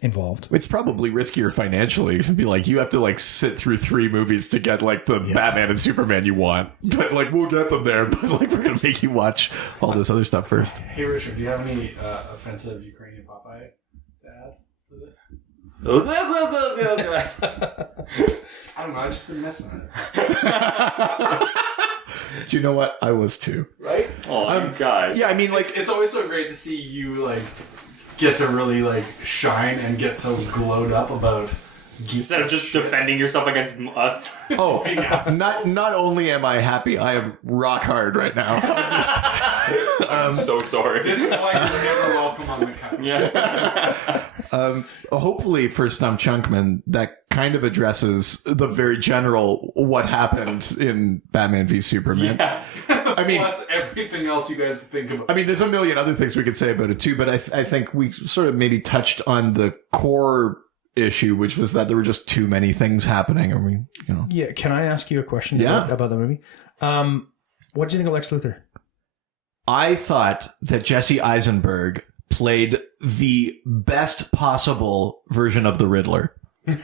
involved. It's probably riskier financially to be like you have to like sit through 3 movies to get like the Batman and Superman you want, but like we'll get them there, but like we're gonna make you watch all this other stuff first. Hey Richard, do you have any offensive Ukrainian Popeye to add to this? I don't know, I've just been missing it. Do you know what? I was too. Right? Oh, guys. Yeah, I mean, like it's always so great to see you like get to really like shine and get so glowed up about instead of just defending yourself against us. Oh, not only am I happy, I am rock hard right now. I'm so sorry. This is why you're never welcome on the couch. Yeah. Hopefully for Stump Chunkman, that kind of addresses the very general what happened in Batman v Superman. Yeah. I mean, plus everything else you guys think about. I mean, there's a million other things we could say about it too, but I think we sort of maybe touched on the core issue, which was that there were just too many things happening. I mean, Yeah, can I ask you a question about the movie? What did you think of Lex Luthor? I thought that Jesse Eisenberg played the best possible version of the Riddler. That's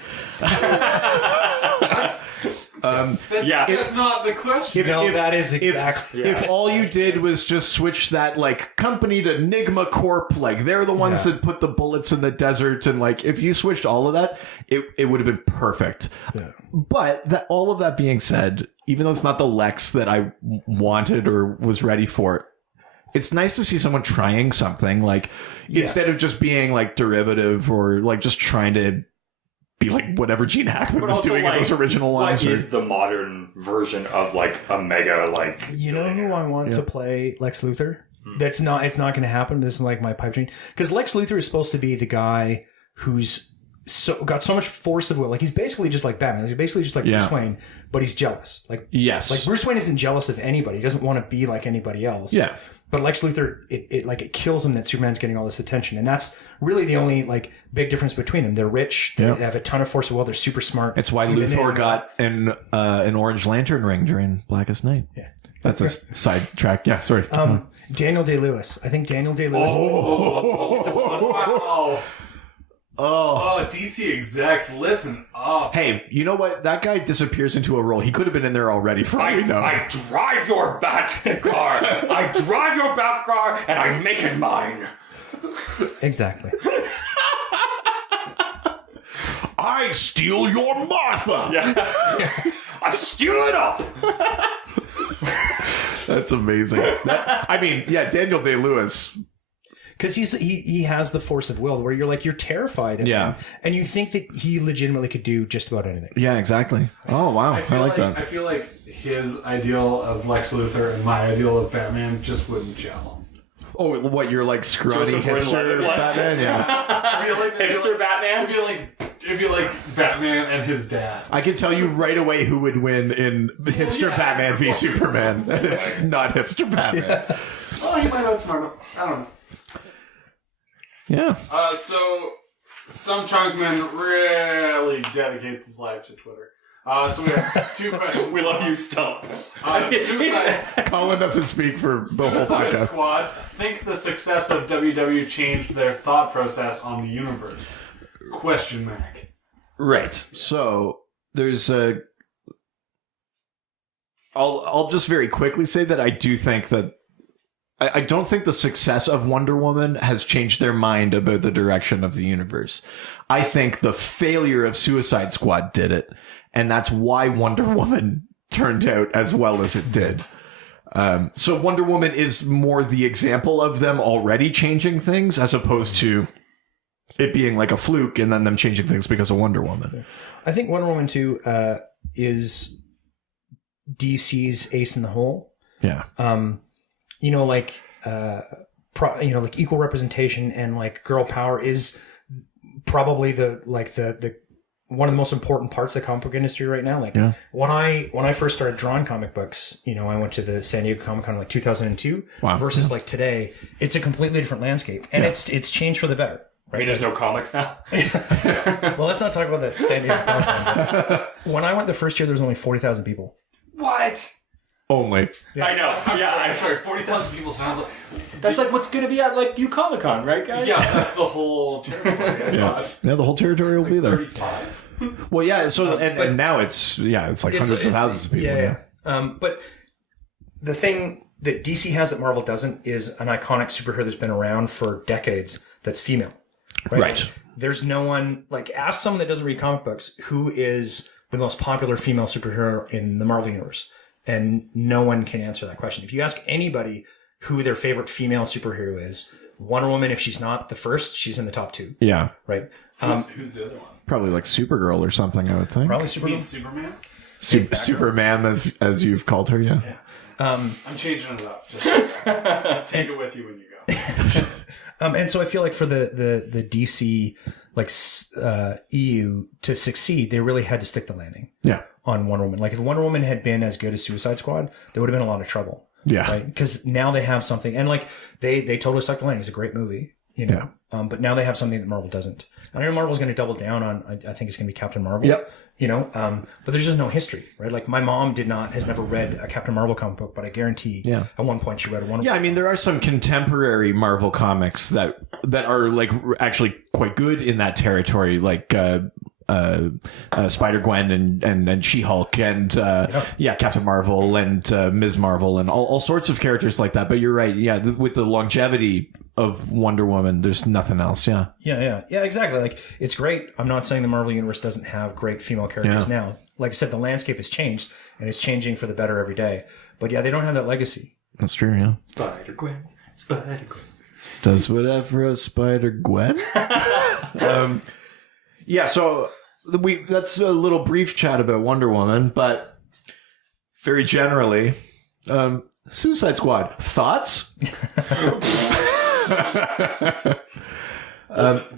not the question. That is exactly. If all you did was just switch that like company to Enigma Corp, like they're the ones that put the bullets in the desert, and like if you switched all of that, it would have been perfect. Yeah. But all of that being said, even though it's not the Lex that I wanted or was ready for, it's nice to see someone trying something, like, instead of just being, like, derivative or, like, just trying to be like whatever Gene Hackman was doing in those original ones. What is the modern version of, like, a mega, like... You know who I want to play Lex Luthor? It's not going to happen. This is like my pipe dream. Because Lex Luthor is supposed to be the guy who's got so much force of will. Like, he's basically just like Batman. He's basically just like Bruce Wayne, but he's jealous. Like, like Bruce Wayne isn't jealous of anybody. He doesn't want to be like anybody else. Yeah. But Lex Luthor, it kills him that Superman's getting all this attention. And that's really the only, like, big difference between them. They're rich. They have a ton of force of will. They're super smart. It's why Luthor got an Orange Lantern ring during Blackest Night. Yeah. That's a sidetrack. Yeah, sorry. Daniel Day-Lewis. I think Daniel Day-Lewis... Wow. Oh, DC execs, listen up. Hey, you know what? That guy disappears into a role. He could have been in there already for all we know. I drive your bat car. I drive your bat car, and I make it mine. Exactly. I steal your Martha. Yeah. I steal it up. That's amazing. Daniel Day-Lewis... Because he has the force of will where you're terrified of him, and you think that he legitimately could do just about anything. Yeah, exactly. Oh, wow. I like that. I feel like his ideal of Lex Luthor and my ideal of Batman just wouldn't gel. Oh, what, you're like scrawny hipster Batman? Yeah. Hipster Batman? It'd be like Batman and his dad. I can tell you right away who would win in hipster Batman v Superman. And it's not hipster Batman. Yeah. Oh, he might outsmart him. I don't know. Yeah. So Stump Chunkman really dedicates his life to Twitter. So we have two questions. We love you, Stump. Colin doesn't speak for the whole Suicide podcast. Squad think the success of WW changed their thought process on the universe? ? Right. So there's a. I'll just very quickly say that I do think that. I don't think the success of Wonder Woman has changed their mind about the direction of the universe. I think the failure of Suicide Squad did it, and that's why Wonder Woman turned out as well as it did. So Wonder Woman is more the example of them already changing things as opposed to it being like a fluke and then them changing things because of Wonder Woman. I think Wonder Woman 2 is DC's ace in the hole. Yeah. Like equal representation and like girl power is probably the one of the most important parts of the comic book industry right now. Like when I first started drawing comic books, I went to the San Diego Comic Con in like 2002 versus like today, it's a completely different landscape and it's changed for the better. Right? I mean, there's no comics now. Well, let's not talk about the San Diego Comic Con. When I went the first year, there was only 40,000 people. What? Only. Yeah. I know. I'm sorry. 40,000 people sounds like... That's like what's going to be at like Comic-Con, right, guys? Yeah, that's the whole territory. The whole territory will be there. 35. Well, yeah. So and now it's like hundreds of thousands of people. Yeah. But the thing that DC has that Marvel doesn't is an iconic superhero that's been around for decades that's female. Right. There's no one ask someone that doesn't read comic books who is the most popular female superhero in the Marvel universe. And no one can answer that question. If you ask anybody who their favorite female superhero is, Wonder Woman, if she's not the first, she's in the top 2. Yeah. Right? Who's the other one? Probably like Supergirl or something, I would think. Probably Superman. Superman? Superman, as you've called her, yeah. I'm changing it up. Just take it with you when you go. And so I feel like for the DC EU to succeed, they really had to stick the landing. Yeah. On Wonder Woman. Like if Wonder Woman had been as good as Suicide Squad, there would have been a lot of trouble. Yeah. Right? Because now they have something, and they totally stuck the landing. It's a great movie, Yeah. But now they have something that Marvel doesn't. I know Marvel's going to double down on. I think it's going to be Captain Marvel. Yep. But there's just no history, right? Like my mom has never read a Captain Marvel comic book, but I guarantee at one point she read one. Yeah, I mean there are some contemporary Marvel comics that are like actually quite good in that territory, like Spider-Gwen and She-Hulk and Captain Marvel and Ms. Marvel and all sorts of characters like that. But you're right, with the longevity of Wonder Woman, there's nothing else. Yeah, exactly. Like it's great. I'm not saying the Marvel universe doesn't have great female characters now. Like I said, the landscape has changed and it's changing for the better every day. But they don't have that legacy. That's true. Yeah, Spider-Gwen Spider-Gwen. Does whatever a Spider-Gwen. Yeah, so that's a little brief chat about Wonder Woman, but very generally, Suicide Squad. Thoughts?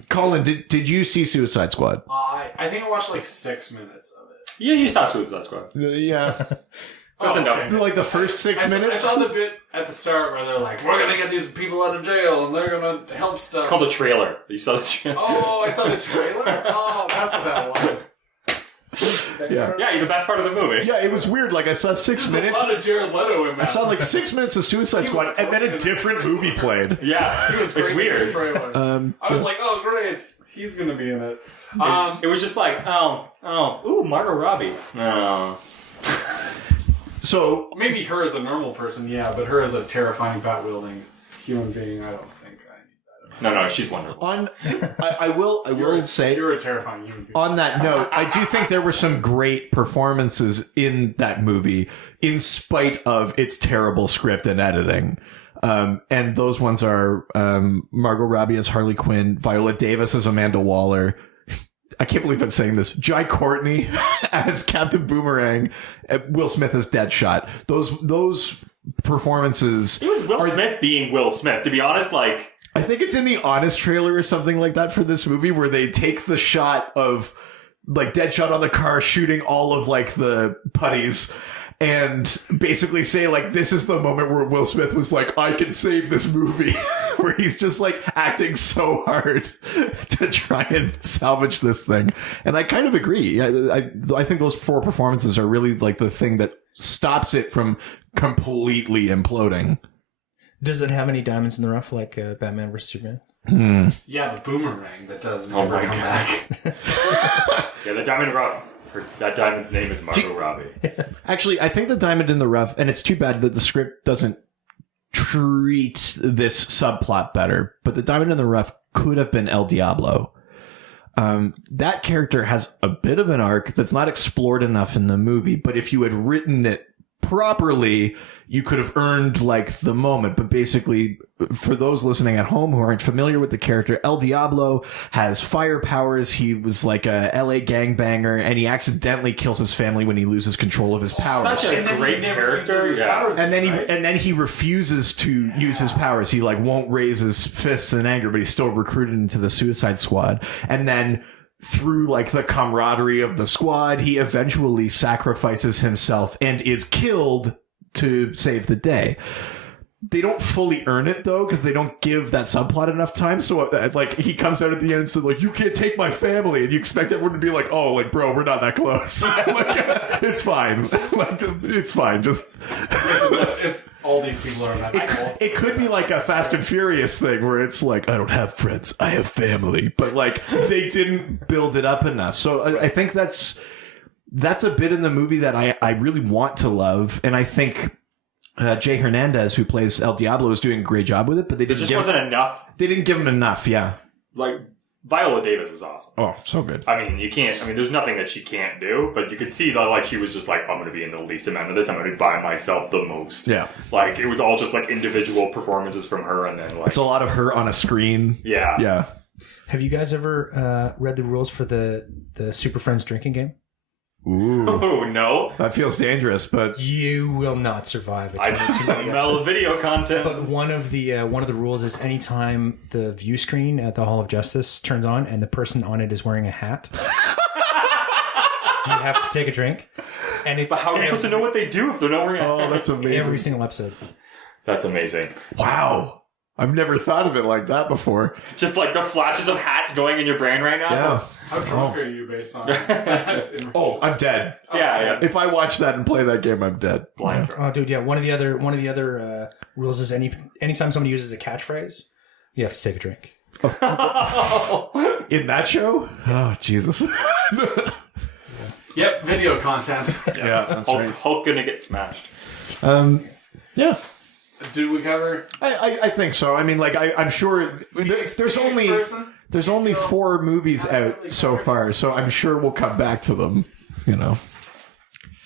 Colin, did you see Suicide Squad? I think I watched like 6 minutes of it. Yeah, you saw Suicide Squad. Yeah. That's enough. okay. Like the first 6 minutes? I saw the bit at the start where they're like, we're going to get these people out of jail and they're going to help stuff. It's called a trailer. You saw the trailer? Oh, I saw the trailer? Oh, that's what that was. Yeah. Yeah, the best part of the movie. Yeah, it was weird. Like, I saw 6 minutes. A lot of Jared Leto in that. I saw like 6 minutes of Suicide Squad, and then a different movie played. Yeah, He was great it's in weird. the trailer. I was like, oh, great. He's going to be in it. It was just like, ooh, Margot Robbie. Oh. So Maybe her as a normal person, yeah, but her as a terrifying bat-wielding human being, I don't think I need that. No, she's wonderful. I will say, You're a terrifying human being. on that note, I do think there were some great performances in that movie, in spite of its terrible script and editing. And those ones are Margot Robbie as Harley Quinn, Viola Davis as Amanda Waller. I can't believe I'm saying this. Jai Courtney as Captain Boomerang, Will Smith as Deadshot. Those performances. It was Will Smith being Will Smith. To be honest, like, I think it's in the Honest trailer or something like that for this movie where they take the shot of like Deadshot on the car shooting all of like the putties and basically say like, this is the moment where Will Smith was like, I can save this movie. Where he's just like acting so hard to try and salvage this thing. And I kind of agree. I think those 4 performances are really like the thing that stops it from completely imploding. Does it have any diamonds in the rough like Batman vs. Superman? Yeah, the boomerang that does Oh never my come God. back. Yeah, the Diamond Rough. That diamond's name is Margot Robbie. Actually, I think the diamond in the rough, and it's too bad that the script doesn't treat this subplot better, but the diamond in the rough could have been El Diablo. That character has a bit of an arc that's not explored enough in the movie, but if you had written it properly, you could have earned like the moment. But basically, for those listening at home who aren't familiar with the character, El Diablo has fire powers. He was like a LA gangbanger, and he accidentally kills his family when he loses control of his powers. Such a great character. Yeah. And then he refuses to use his powers. He like won't raise his fists in anger, but he's still recruited into the Suicide Squad. And then through like the camaraderie of the squad, he eventually sacrifices himself and is killed to save the day. They don't fully earn it though, because they don't give that subplot enough time. So like he comes out at the end and says like, you can't take my family, and you expect everyone to be like, oh, like bro, we're not that close. Like, it's fine. Like it's fine. Just it's all these people are not. it could be like a Fast and Furious thing where it's like, I don't have friends, I have family, but like they didn't build it up enough. So I think that's a bit in the movie that I really want to love, and I think Jay Hernandez, who plays El Diablo, is doing a great job with it, but they didn't wasn't enough. They didn't give him enough, yeah. Like, Viola Davis was awesome. Oh, so good. I mean, there's nothing that she can't do, but you could see that, like, she was just like, I'm going to be in the least amount of this. I'm going to be by myself the most. Yeah. Like, it was all just, like, individual performances from her, and then, like... It's a lot of her on a screen. Yeah. Yeah. Have you guys ever read the rules for the Super Friends drinking game? Ooh. Oh, no. That feels dangerous, but... You will not survive it. I smell video content. But one of the rules is anytime the view screen at the Hall of Justice turns on and the person on it is wearing a hat, you have to take a drink. And it's But how are you supposed to know what they do if they're not wearing a hat? Oh, that's amazing. every single episode. That's amazing. Wow. I've never thought of it like that before. Just like the flashes of hats going in your brain right now. Yeah. How drunk are you based on? Oh, I'm dead. Yeah. If I watch that and play that game, I'm dead. Blind. Oh, dude, yeah. One of the other rules is anytime somebody uses a catchphrase, you have to take a drink. In that show? Oh, Jesus. Yep, video content. Yeah, that's right. Hulk gonna get smashed. Yeah. Did we cover? I think so. I mean, like, I'm sure there's only 4 movies out so far, so I'm sure we'll come back to them, you know.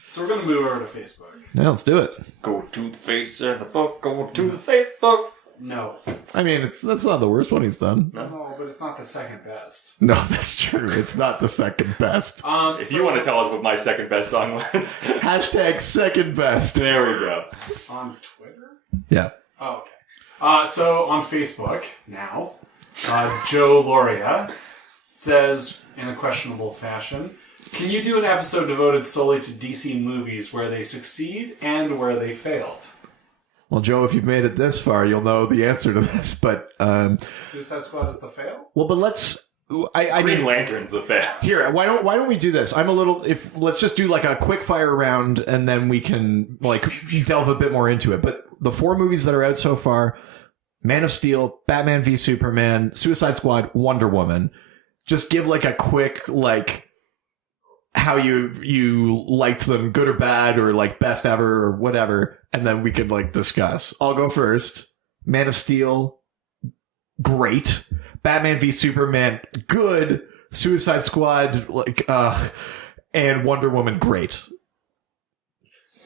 So we're going to move over to Facebook. Yeah, let's do it. Go to the face and the book. Go to the Facebook. No. I mean, that's not the worst one he's done. No, but it's not the second best. No, that's true. It's not the second best. If you want to tell us what my second best song was. Hashtag second best. There we go. On Twitter? Yeah. Oh, okay. So on Facebook now, Joe Loria says in a questionable fashion, can you do an episode devoted solely to DC movies where they succeed and where they failed? Well, Joe, if you've made it this far, you'll know the answer to this. But Suicide Squad is the fail? well, but let's. I Green mean, Lantern's the fail. here. Why don't we do this? I'm a little. Let's just do like a quick fire round, and then we can like delve a bit more into it. But the 4 movies that are out so far: Man of Steel, Batman v Superman, Suicide Squad, Wonder Woman. Just give like a quick like how you liked them, good or bad, or like best ever or whatever, and then we could like discuss. I'll go first. Man of Steel, great. Batman v Superman, good. Suicide Squad, like and Wonder Woman, great.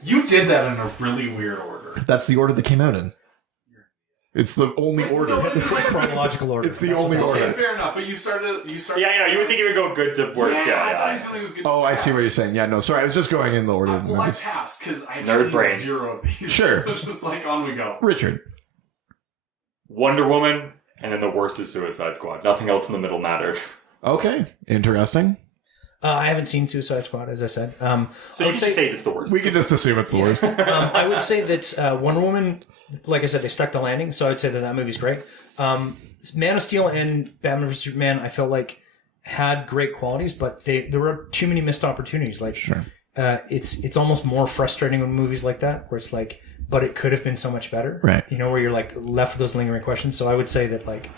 You did that in a really weird order. That's the order that came out in. It's the only order. Chronological order. It's the only Okay, order. fair enough, but you started. Yeah, you would think it would go good to worst. I thought you said it would go Oh, I see what you're saying. Yeah, no, sorry, I was just going in the order of the Well, I movies. passed because I've Nerd seen brain. 0 of these. Sure. So just like on we go. Richard. Wonder Woman, and then the worst is Suicide Squad. Nothing else in the middle mattered. Okay, interesting. I haven't seen Suicide Squad, as I said. So you can say it's the worst. We can just assume it's the worst. I would say that Wonder Woman, like I said, they stuck the landing, so I'd say that movie's great. Man of Steel and Batman vs Superman, I felt like had great qualities, but there were too many missed opportunities. Like, Sure. It's almost more frustrating with movies like that, where it's like, but it could have been so much better, Right. You know, where you're like left with those lingering questions. So I would say that like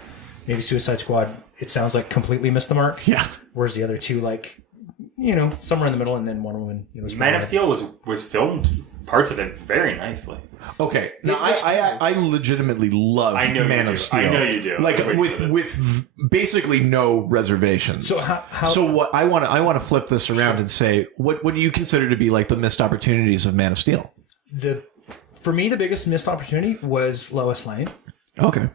maybe Suicide Squad, it sounds like completely missed the mark. Yeah. Whereas the other two, like, you know, somewhere in the middle, and then Wonder Woman. You know, Man of Steel was filmed parts of it very nicely. Okay. Now, I legitimately love I know Man you of do. Steel. I know you do. Like I was waiting for with basically no reservations. So how So what I want to flip this around and say, what do you consider to be like the missed opportunities of Man of Steel? For me, the biggest missed opportunity was Lois Lane. Okay.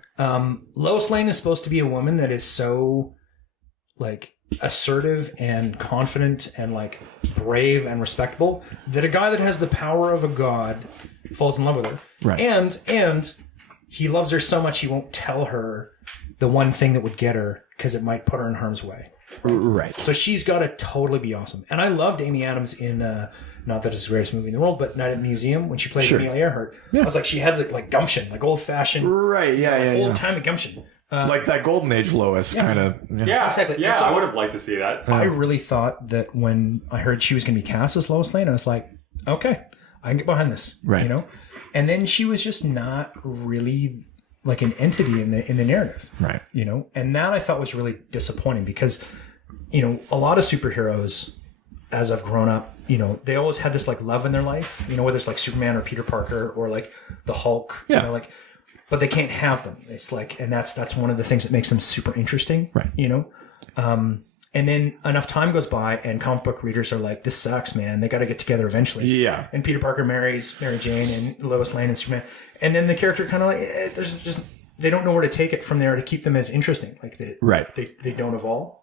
Lois Lane is supposed to be a woman that is so like assertive and confident and like brave and respectable that a guy that has the power of a god falls in love with her. Right. And he loves her so much he won't tell her the one thing that would get her because it might put her in harm's way. Right. So she's got to totally be awesome. And I loved Amy Adams in not that it's the greatest movie in the world, but Night at the Museum when she played Sure. Amelia Earhart. Yeah. I was like, she had like gumption, like old fashioned, Right. Yeah. old timey gumption. Like that Golden Age Lois kind of. Yeah, Exactly. Yeah, So- I would have liked to see that. I really thought that when I heard she was going to be cast as Lois Lane, I was like, okay, I can get behind this. Right. You know? And then she was just not really like an entity in the narrative. Right. You know? And that I thought was really disappointing because, you know, a lot of superheroes, as I've grown up, you know, they always had this like love in their life, you know, whether it's like Superman or Peter Parker or like the Hulk, Yeah. you know, like, but they can't have them. It's like, and that's one of the things that makes them super interesting, Right. You know? And then enough time goes by and comic book readers are like, this sucks, man. They got to get together eventually. Yeah. And Peter Parker marries Mary Jane and Lois Lane and Superman. And then the character kind of like, there's just, they don't know where to take it from there to keep them as interesting. Like Right. they don't evolve.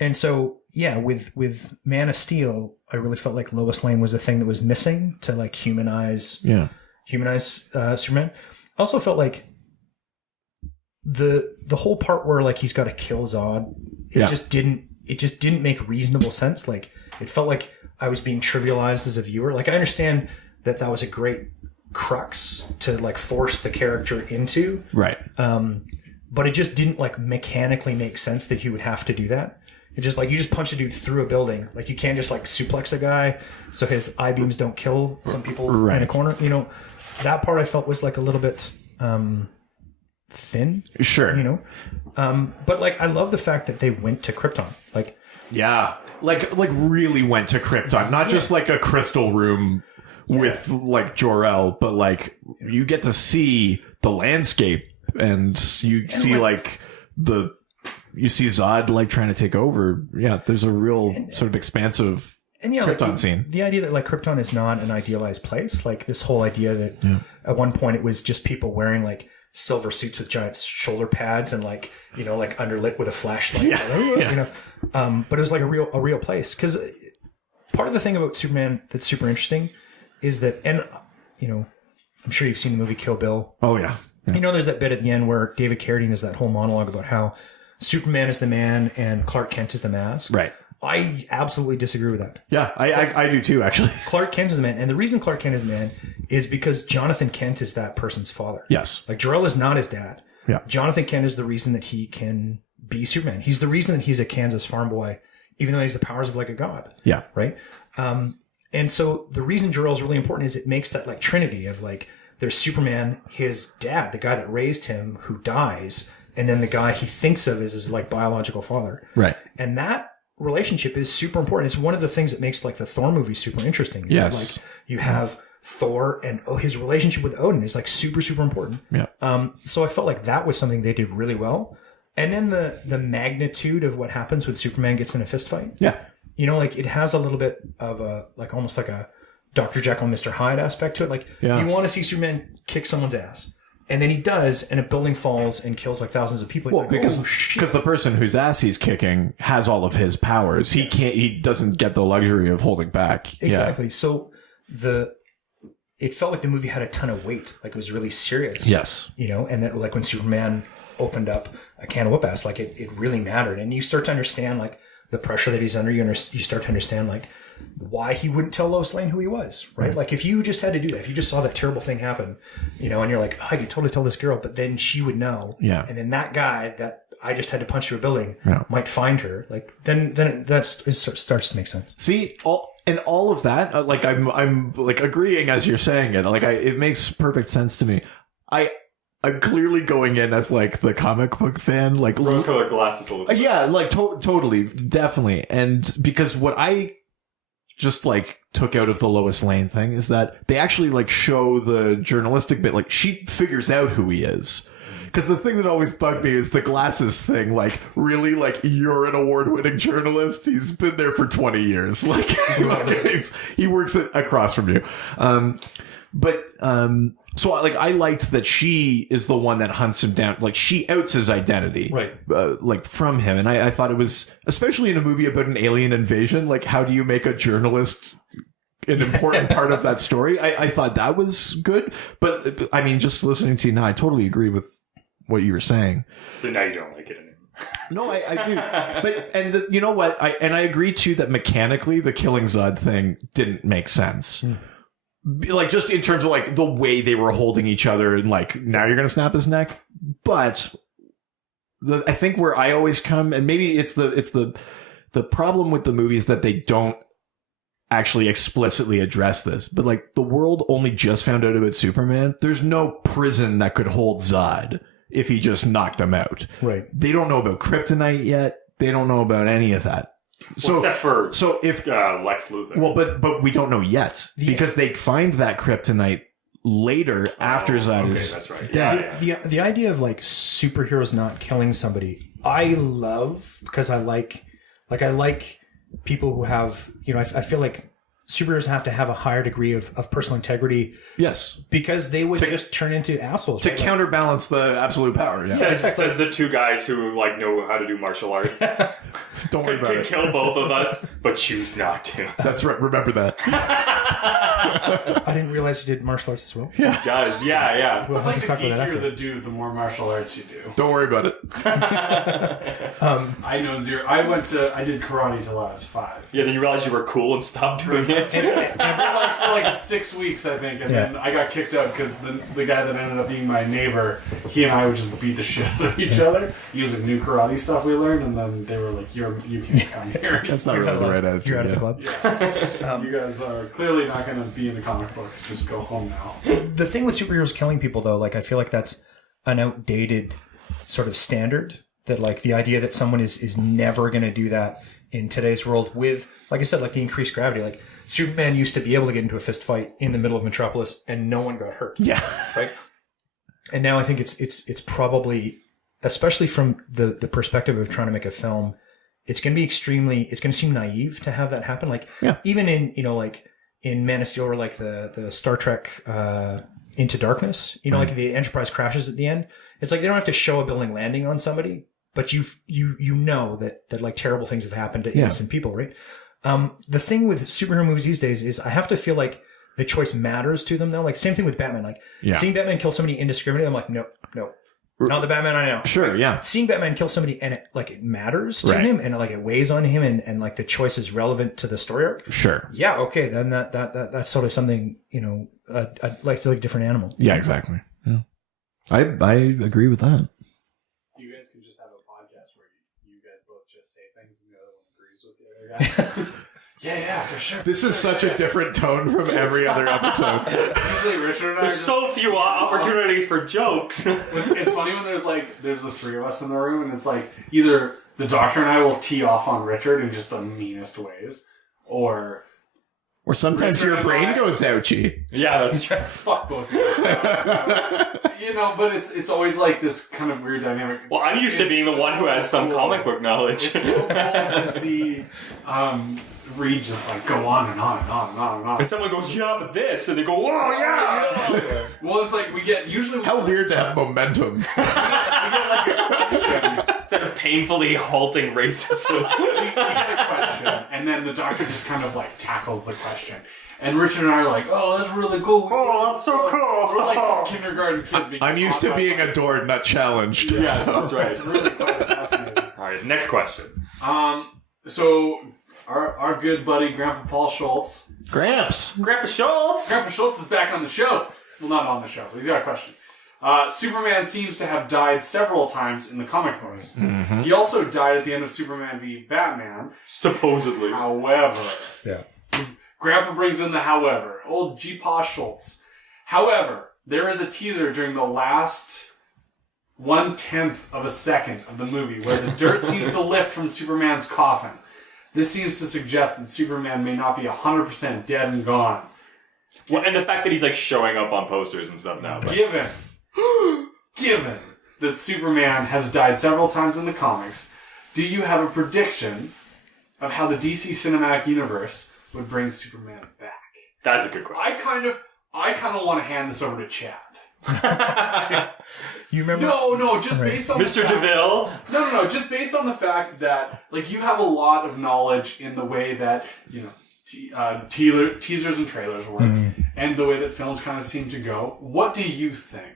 And so, yeah, with Man of Steel, I really felt like Lois Lane was the thing that was missing to like humanize Superman. I also felt like the whole part where like he's got to kill Zod, it just didn't make reasonable sense. Like it felt like I was being trivialized as a viewer. Like I understand that was a great crux to like force the character into, Right. but it just didn't like mechanically make sense that he would have to do that. It's just like you just punch a dude through a building. Like you can't just like suplex a guy so his eye beams don't kill some people in a corner. You know, that part I felt was like a little bit thin. Sure. You know, but like I love the fact that they went to Krypton. Like Yeah. Like really went to Krypton, not just like a crystal room with like Jor-El, but like you get to see the landscape and you see like you see Zod like trying to take over. Yeah, there's a real sort of expansive And yeah, Krypton like, scene. The idea that like Krypton is not an idealized place, like this whole idea that at one point it was just people wearing like silver suits with giant shoulder pads and like, you know, like underlit with a flashlight. You know, but it was like a real place. Because part of the thing about Superman that's super interesting is that, and you know, I'm sure you've seen the movie Kill Bill. Oh yeah. You know, there's that bit at the end where David Carradine has that whole monologue about how Superman is the man and Clark Kent is the mask. Right. I absolutely disagree with that. Yeah, I do too, actually. Clark Kent is the man. And the reason Clark Kent is the man is because Jonathan Kent is that person's father. Yes. Like, Jor-El is not his dad. Yeah. Jonathan Kent is the reason that he can be Superman. He's the reason that he's a Kansas farm boy, even though he has the powers of, like, a god. Yeah. Right? And so the reason Jor-El is really important is it makes that, like, trinity of, like, there's Superman, his dad, the guy that raised him, who dies, and then the guy he thinks of as his, like, biological father. Right. And that relationship is super important. It's one of the things that makes like the Thor movie super interesting. It's Yes. that, like, you have Thor and his relationship with Odin is like super important. Yeah. So I felt like that was something they did really well. And then the magnitude of what happens when Superman gets in a fist fight. Yeah. You know, like it has a little bit of a like almost like a Dr. Jekyll and Mr. Hyde aspect to it. Like you want to see Superman kick someone's ass. And then he does, and a building falls and kills like thousands of people. Well, like, because the person whose ass he's kicking has all of his powers. He can't. He doesn't get the luxury of holding back. Exactly. So it felt like the movie had a ton of weight. Like it was really serious. Yes. You know, and that like when Superman opened up a can of whoop ass, like it really mattered, and you start to understand like the pressure that he's under. You start to understand like why he wouldn't tell Lois Lane who he was, right? Like if you just had to do that, if you just saw that terrible thing happen, you know, and you're like, oh, I could totally tell this girl, but then she would know. Yeah. And then that guy that I just had to punch through a building might find her. Like then it starts to make sense. See, all of that, like I'm like agreeing as you're saying it. Like it makes perfect sense to me. I'm clearly going in as like the comic book fan, like rose-colored glasses a little bit. Yeah, like totally, definitely. And because what I just like took out of the Lois Lane thing is that they actually like show the journalistic bit. Like she figures out who he is. Because the thing that always bugged me is the glasses thing. Like, really? Like, you're an award-winning journalist? He's been there for 20 years. Like, he works across from you. So like I liked that she is the one that hunts him down. Like she outs his identity, right? Like from him, and I thought it was, especially in a movie about an alien invasion. Like, how do you make a journalist an important part of that story? I thought that was good, but I mean, just listening to you now, I totally agree with what you were saying. So now you don't like it anymore. No, I do. But you know what? I agree too that mechanically the killing Zod thing didn't make sense. Like, just in terms of like the way they were holding each other and like, now you're gonna snap his neck. But I think where I always come, and maybe it's the problem with the movies that they don't actually explicitly address this, but like the world only just found out about Superman. There's no prison that could hold Zod if he just knocked him out. Right. They don't know about kryptonite yet. They don't know about any of that. Well, except for if Lex Luthor. Well, but we don't know yet because they find that kryptonite later after Zod is that's right. dead. Yeah. The idea of like superheroes not killing somebody, I love, because I like people who have, you know, I feel like superheroes have to have a higher degree of personal integrity. Yes. Because they would just turn into assholes. To counterbalance the absolute power. Yeah. Says the two guys who like know how to do martial arts. Don't worry about it. Can kill both of us, but choose not to. That's right. Remember that. I didn't realize you did martial arts as well. Yeah. He does. Yeah. We'll It's have like to the talk about that geekier after. the dude, the more martial arts you do. Don't worry about it. I know zero. I did karate till I was 5. Yeah, then you realized you were cool and stopped doing it. for like 6 weeks, I think, and then I got kicked out because the guy that ended up being my neighbor, he and I would just beat the shit out of each other using new karate stuff we learned, and then they were like, "You can't come here." That's not really the right attitude. You're out of the club. You guys are clearly not going to be in the comic books. Just go home now. The thing with superheroes killing people, though, like I feel like that's an outdated sort of standard. That like the idea that someone is never going to do that in today's world with, like I said, like the increased gravity. Like Superman used to be able to get into a fist fight in the middle of Metropolis and no one got hurt. Yeah. Right. And now I think it's probably, especially from the perspective of trying to make a film it's going to seem naive to have that happen. Like, even in, like in Man of Steel or like the Star Trek Into Darkness, like the Enterprise crashes at the end. It's like they don't have to show a building landing on somebody, but you know that like terrible things have happened to innocent people, right? The thing with superhero movies these days is I have to feel like the choice matters to them though. Like same thing with Batman. Like seeing Batman kill somebody indiscriminately, I'm like, no. Not the Batman I know. Sure, yeah. Seeing Batman kill somebody and it matters to him and like it weighs on him and like the choice is relevant to the story arc. Sure. Yeah, okay, then that's sort of something, like it's like a different animal. Yeah, exactly. Yeah. I agree with that. You guys can just have a podcast where you guys both just say things and the other one agrees with the other guy. Yeah, for sure. This is such a different tone from every other episode. Usually Richard and I There's so few opportunities for jokes. It's funny when there's the three of us in the room and it's like either the doctor and I will tee off on Richard in just the meanest ways, or sometimes Richard your brain goes ouchy. Yeah, that's true. Fuck both of you. But it's always like this kind of weird dynamic. Well, I'm used to being the one who has some comic book knowledge. It's so cool to see Reed just like go on and on and on and on and on. And someone goes, yeah, but this, and they go, oh yeah. Well, it's like we get usually how weird to have momentum. we get like a question. Instead of painfully halting racism. We get a question, and then the doctor just kind of like tackles the question. And Richard and I are like, oh, that's really cool. Oh, that's so cool. We're like kindergarten kids. I'm used to being adored, not challenged. Yes, so. that's right. It's really cool. Fascinating. All right, next question. So our good buddy Grandpa Paul Schultz. Gramps. Grandpa Schultz. Grandpa Schultz is back on the show. Well, not on the show, but he's got a question. Superman seems to have died several times in the comic books. Mm-hmm. He also died at the end of Superman v. Batman. Supposedly. However. Yeah. Grandpa brings in the however. Old G. Pa Schultz. However, there is a teaser during the last 1/10 of a second of the movie where the dirt seems to lift from Superman's coffin. This seems to suggest that Superman may not be 100% dead and gone. Well, and the fact that he's like showing up on posters and stuff now. But... Given that Superman has died several times in the comics, do you have a prediction of how the DC Cinematic Universe would bring Superman back? That's a good question. I kind of want to hand this over to Chad. You remember? No, just based on Mr. DeVille? No, just based on the fact that, like, you have a lot of knowledge in the way that, teasers and trailers work, and the way that films kind of seem to go. What do you think?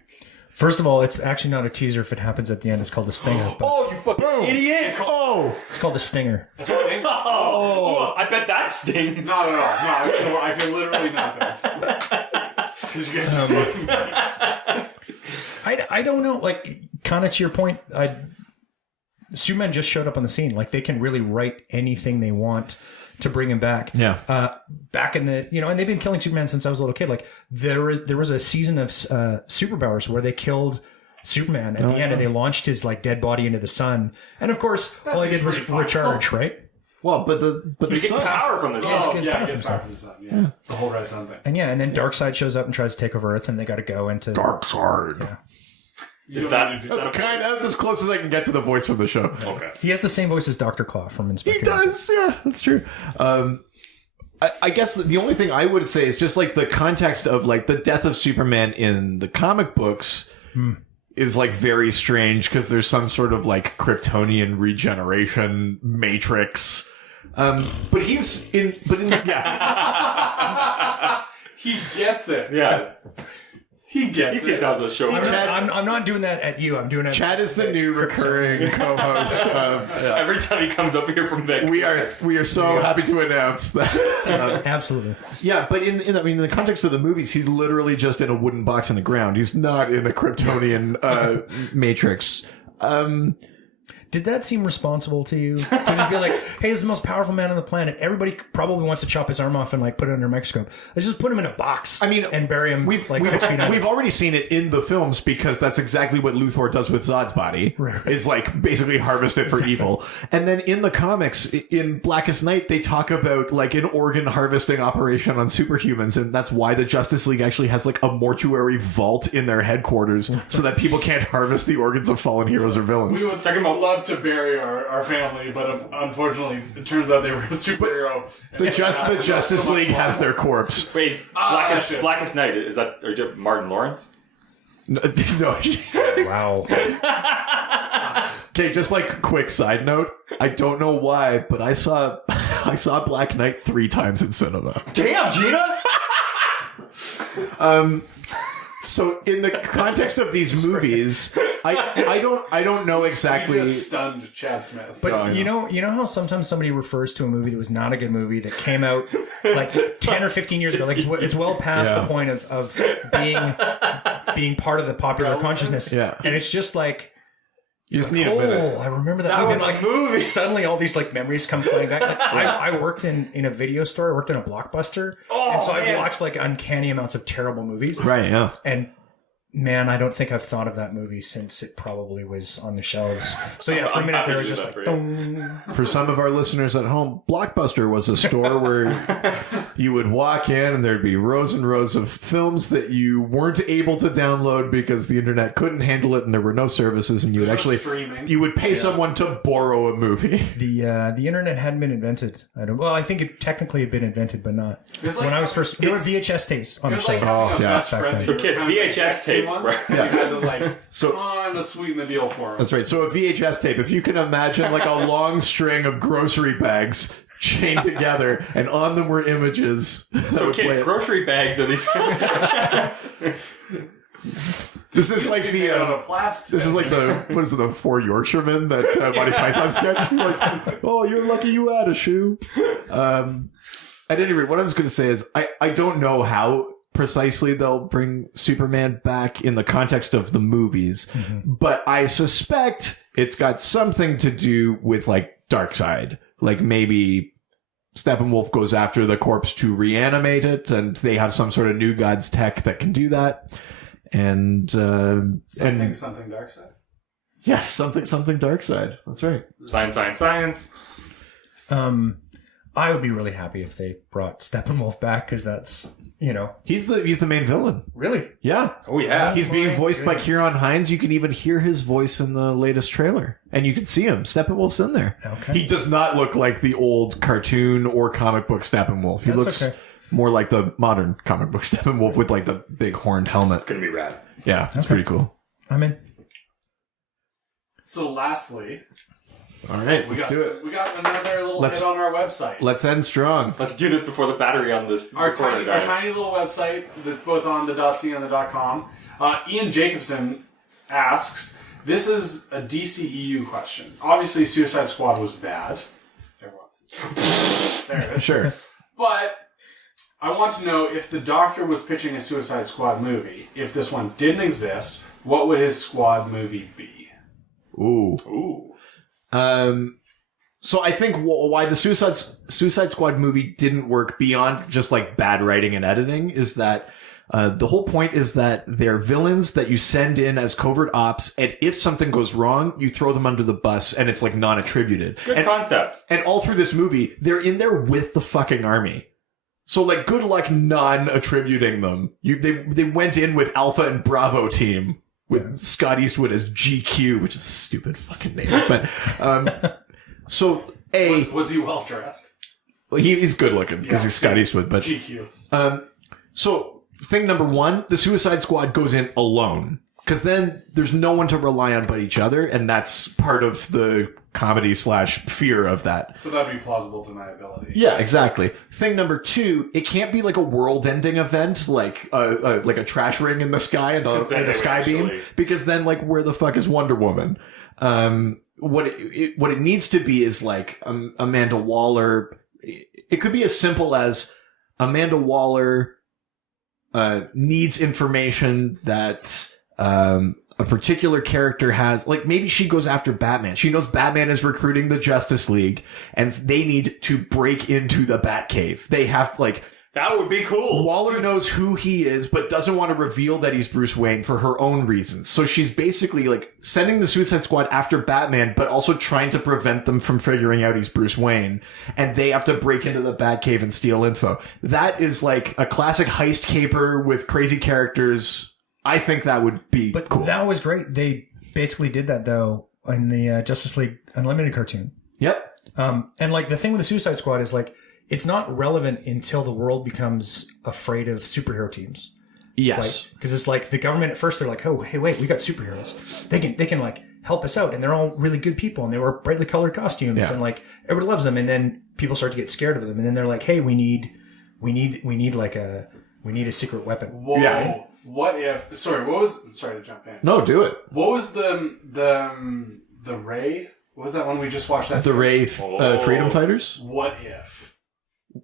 First of all, it's actually not a teaser if it happens at the end. It's called the stinger. Oh, you fucking idiot! It's called the stinger. Oh, I bet that stings. Not at all. No, I feel literally nothing. Because you guys are fucking I don't know. Like, kind of to your point, Superman just showed up on the scene. Like, they can really write anything they want to bring him back. Yeah. Back in the, and they've been killing Superman since I was a little kid. Like, there was a season of Superpowers where they killed Superman at the end, and they launched his like dead body into the sun. And of course, all he did was recharge, right? Well, but he gets power from the sun. He gets power from the sun. Yeah. The whole red sun thing. And then Darkseid shows up and tries to take over Earth, and they got to go into Darkseid. Yeah. That's as close as I can get to the voice from the show. Okay. He has the same voice as Dr. Claw from Inspector. He does, yeah, that's true. I guess the only thing I would say is just like the context of like the death of Superman in the comic books is like very strange because there's some sort of like Kryptonian regeneration matrix. But he's in yeah. He gets it. Yeah. He gets it. How the show works. I'm not doing that at you. I'm doing it. Chad is the new recurring co-host of. Every time he comes up here from Vic. We are so happy to announce that. Absolutely. Yeah, but in the context of the movies, he's literally just in a wooden box in the ground. He's not in a Kryptonian matrix. Did that seem responsible to you? To just be like, hey, this is the most powerful man on the planet. Everybody probably wants to chop his arm off and like put it under a microscope. Let's just put him in a box. And bury him 6 feet under. We've already seen it in the films because that's exactly what Luthor does with Zod's body. Right. Is like basically harvest it for evil. And then in the comics, in Blackest Night, they talk about like an organ harvesting operation on superhumans, and that's why the Justice League actually has like a mortuary vault in their headquarters so that people can't harvest the organs of fallen heroes or villains. We were talking about love to bury our family, but unfortunately, it turns out they were a superhero. The Justice League has their corpse. Wait, Blackest Night, is that Martin Lawrence? No. Wow. Okay, just like quick side note, I don't know why, but I saw Black Knight 3 times in cinema. Damn, Gina! So in the context of these movies, I don't know exactly. You just stunned Chad Smith. But you know how sometimes somebody refers to a movie that was not a good movie that came out like 10 or 15 years ago. Like it's well past the point of being part of the popular consciousness. Yeah. And it's just like, you just need a minute. I remember that That movie. was a movie. Suddenly all these like memories come flying back. Like, I worked in a video store. I worked in a Blockbuster. And so I've watched like uncanny amounts of terrible movies. Right, yeah. And man, I don't think I've thought of that movie since it probably was on the shelves. So yeah, for a minute there was just like, dong. For some of our listeners at home, Blockbuster was a store where you would walk in and there'd be rows and rows of films that you weren't able to download because the internet couldn't handle it and there were no services, and you would actually you would pay someone to borrow a movie. The internet hadn't been invented. I think it technically had been invented, but not. Like, when I was first, there were VHS tapes on the shelf. Like best friend So kids, VHS tapes. Right? You had to kind of sweeten the deal for them. That's right. So a VHS tape, if you can imagine like a long string of grocery bags chained together, and on them were images. So kids, grocery bags are these. This is like what is it, the Four Yorkshiremen, that Monty Python sketch? Like, oh, you're lucky you had a shoe. At any rate, what I was going to say is I don't know how precisely they'll bring Superman back in the context of the movies, but I suspect it's got something to do with like Darkseid. Like maybe Steppenwolf goes after the corpse to reanimate it, and they have some sort of New Gods tech that can do that. And something Darkseid. Yeah, something Darkseid. That's right. Science. I would be really happy if they brought Steppenwolf back, because that's, he's the main villain. Really? Yeah. Oh yeah. He's being voiced by Kieran Hines. You can even hear his voice in the latest trailer, and you can see him. Steppenwolf's in there. Okay. He does not look like the old cartoon or comic book Steppenwolf. He looks more like the modern comic book Steppenwolf with like the big horned helmet. It's gonna be rad. Yeah, it's pretty cool. I'm in. So lastly, all right, let's do it. We got another little hit on our website. Let's end strong. Let's do this before the battery on this our tiny little website that's both on the .c and the .com. Ian Jacobson asks, this is a DCEU question. Obviously, Suicide Squad was bad. Everyone's there it is. Sure. But I want to know, if the Doctor was pitching a Suicide Squad movie, if this one didn't exist, what would his Squad movie be? Ooh. So I think why the Suicide Squad movie didn't work beyond just like bad writing and editing is that the whole point is that they're villains that you send in as covert ops, and if something goes wrong, you throw them under the bus, and it's like non-attributed. Good concept. And all through this movie, they're in there with the fucking army. So like, good luck non-attributing them. They went in with Alpha and Bravo team with Scott Eastwood as GQ, which is a stupid fucking name. But so was he well dressed? Well, he's good looking because he's Scott Eastwood. But GQ. So thing number one, the Suicide Squad goes in alone, because then there's no one to rely on but each other, and that's part of the comedy / fear of that. So that'd be plausible deniability. Yeah, exactly. Thing number two, it can't be like a world-ending event, like a trash ring in the sky and a sky beam, because then like where the fuck is Wonder Woman? What it needs to be is like Amanda Waller. It could be as simple as Amanda Waller needs information that a particular character has, like maybe she goes after Batman. She knows Batman is recruiting the Justice League, and they need to break into the Batcave. They have that would be cool. Waller knows who he is, but doesn't want to reveal that he's Bruce Wayne for her own reasons. So she's basically like sending the Suicide Squad after Batman, but also trying to prevent them from figuring out he's Bruce Wayne. And they have to break into the Batcave and steal info. That is like a classic heist caper with crazy characters. I think that would be cool. That was great. They basically did that though in the Justice League Unlimited cartoon. Yep. And like the thing with the Suicide Squad is like it's not relevant until the world becomes afraid of superhero teams. Yes. Because it's like the government at first they're like, oh, hey, wait, we got superheroes. They can like help us out, and they're all really good people, and they wear brightly colored costumes, and like everybody loves them. And then people start to get scared of them, and then they're like, hey, we need a secret weapon. Whoa. Yeah. What if? Sorry, what was? Sorry to jump in. No, do it. What was the Ray? What was that one we just watched? That The Ray Freedom Fighters? What if?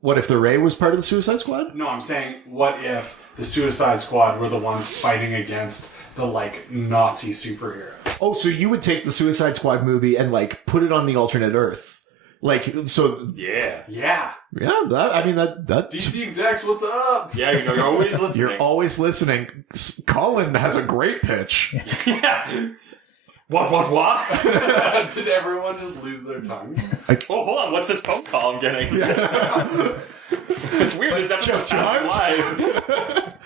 What if the Ray was part of the Suicide Squad? No, I'm saying, what if the Suicide Squad were the ones fighting against the, like, Nazi superheroes? Oh, so you would take the Suicide Squad movie and, like, put it on the alternate Earth. Like, so... Yeah. Yeah, that... DC execs, what's up? Yeah, you're always listening. You're always listening. Colin has a great pitch. Yeah. What? Did everyone just lose their tongues? Oh, hold on. What's this phone call I'm getting? It's weird. This episode's happening live.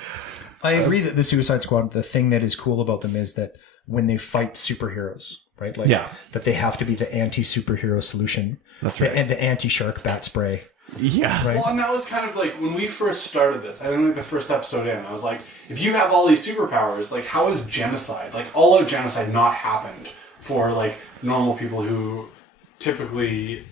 I agree that the Suicide Squad, the thing that is cool about them is that when they fight superheroes, right? Like, that they have to be the anti-superhero solution. That's right. And the anti-shark bat spray. Yeah. Right? Well, and that was kind of like, when we first started this, I think like the first episode in, I was like, if you have all these superpowers, like, how is genocide, like, all-out genocide not happened for, like, normal people who typically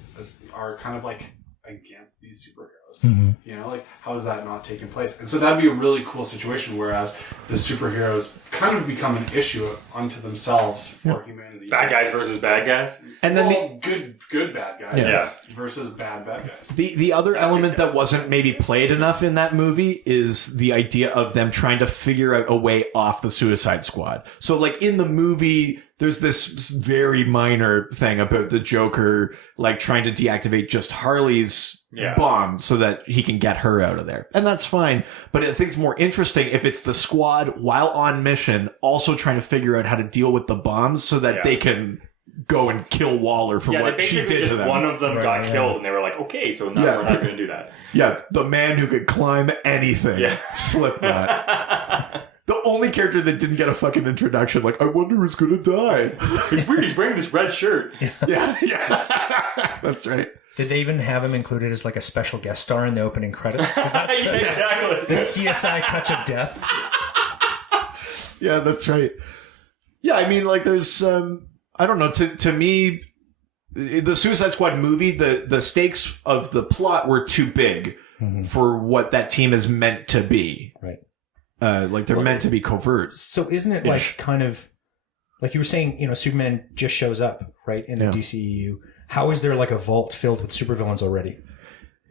are kind of, like, against these superheroes? Mm-hmm. You know, like, how is that not taking place? And so that'd be a really cool situation, whereas the superheroes kind of become an issue unto themselves for humanity. Bad guys versus bad guys. And then good bad guys versus bad guys. The other element that wasn't maybe played enough in that movie is the idea of them trying to figure out a way off the Suicide Squad. So, like, in the movie, there's this very minor thing about the Joker, like, trying to deactivate just Harley's bomb so that he can get her out of there. And that's fine. But I think it's more interesting if it's the squad, while on mission, also trying to figure out how to deal with the bombs so that they can go and kill Waller for what she did just to them. One of them got killed, and they were like, okay, so now we're not going to do that. Yeah, the man who could climb anything. Yeah. Slipknot. The only character that didn't get a fucking introduction, like, I wonder who's gonna die. He's weird, he's wearing this red shirt. Yeah. That's right. Did they even have him included as like a special guest star in the opening credits? 'Cause that's exactly. The CSI touch of death. Yeah, that's right. Yeah, I mean, like, there's, I don't know, to me, the Suicide Squad movie, the stakes of the plot were too big for what that team is meant to be. Right. Like, they're meant to be covert. So isn't it like kind of, like you were saying, you know, Superman just shows up, right, in the DCEU. How is there like a vault filled with supervillains already?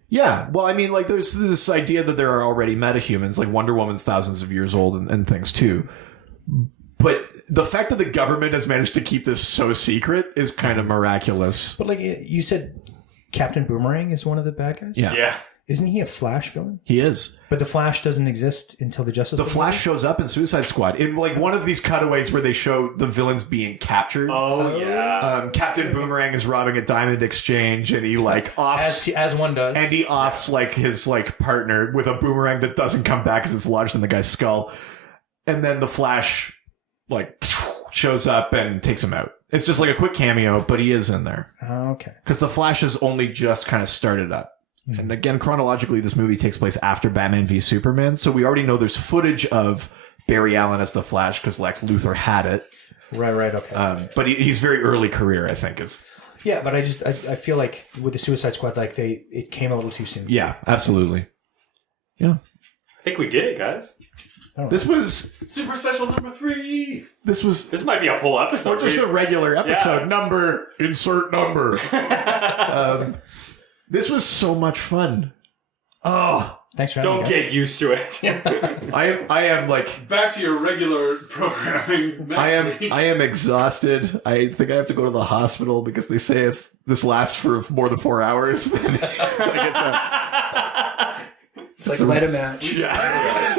Yeah, well, I mean, like, there's this idea that there are already metahumans, like Wonder Woman's thousands of years old and things too. But the fact that the government has managed to keep this so secret is kind of miraculous. But like you said, Captain Boomerang is one of the bad guys? Yeah. Isn't he a Flash villain? He is. But the Flash doesn't exist until the Justice League? The Flash shows up in Suicide Squad. In, like, one of these cutaways where they show the villains being captured. Oh, yeah. Captain Boomerang is robbing a diamond exchange, and he, like, offs... As one does. And he offs, like, his, like, partner with a boomerang that doesn't come back because it's lodged in the guy's skull. And then the Flash, like, shows up and takes him out. It's just, like, a quick cameo, but he is in there. Oh, okay. Because the Flash has only just kind of started up. And again, chronologically, this movie takes place after Batman v Superman, so we already know there's footage of Barry Allen as the Flash because Lex Luthor had it. Right, okay. But he's very early career, I think. Yeah, but I feel like with the Suicide Squad, like it came a little too soon. Yeah, absolutely. Yeah. I think we did it, guys. This was Super Special number 3. This might be a full episode. Or just a regular episode. Number, insert number. This was so much fun. Oh, thanks for having me. Don't get used to it. I am like back to your regular programming. I am exhausted. I think I have to go to the hospital because they say if this lasts for more than 4 hours, then it's like light a match. Yeah.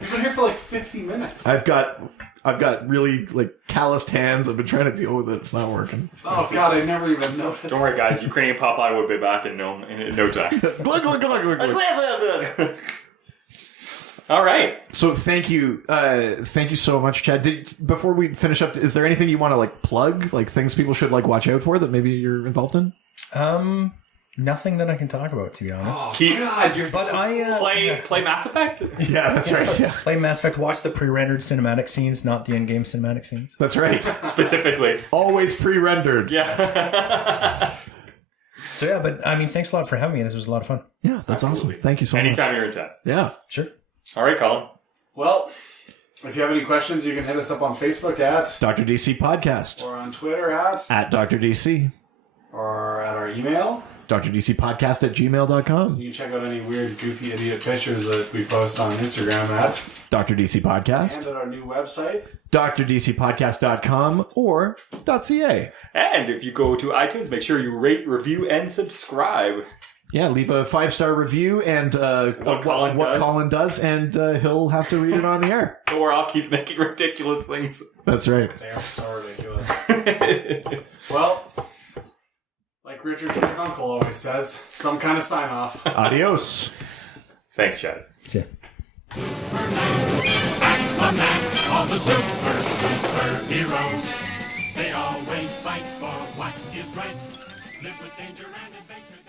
We've been here for like 50 minutes. I've got really, like, calloused hands. I've been trying to deal with it. It's not working. Oh, God, I never even noticed. Don't worry, guys. Ukrainian Popeye will be back in no time. Glug, glug, glug, glug, glug. All right. So thank you so much, Chad. Before we finish up, is there anything you want to like plug, like things people should like watch out for that maybe you're involved in? Nothing that I can talk about, to be honest. Oh, God, you're But play Mass Effect? Yeah, that's right. Yeah, Play Mass Effect, watch the pre-rendered cinematic scenes, not the in-game cinematic scenes. that's right. Specifically. Always pre-rendered. Yeah. So yeah, but I mean, thanks a lot for having me. This was a lot of fun. Yeah, that's Absolutely. awesome. Thank you so much. Anytime you're in town. Yeah. Sure. All right, Colin. Well, if you have any questions, you can hit us up on Facebook at Dr. DC Podcast. or on Twitter at Dr. DC. or at our email. drdcpodcast@gmail.com. You can check out any weird, goofy, idiot pictures that we post on Instagram at Dr. DC and Podcast. at our new websites. drdcpodcast.com or .ca. And if you go to iTunes, make sure you rate, review, and subscribe. Yeah, leave a 5-star review and what Colin does, and he'll have to read it on the air. Or I'll keep making ridiculous things. That's right. They are so ridiculous. Well, like Richard's big uncle always says, some kind of sign off. Adios. Thanks, Chad. Yeah. All the superheroes, they always fight for what is right. Live with danger and adventure.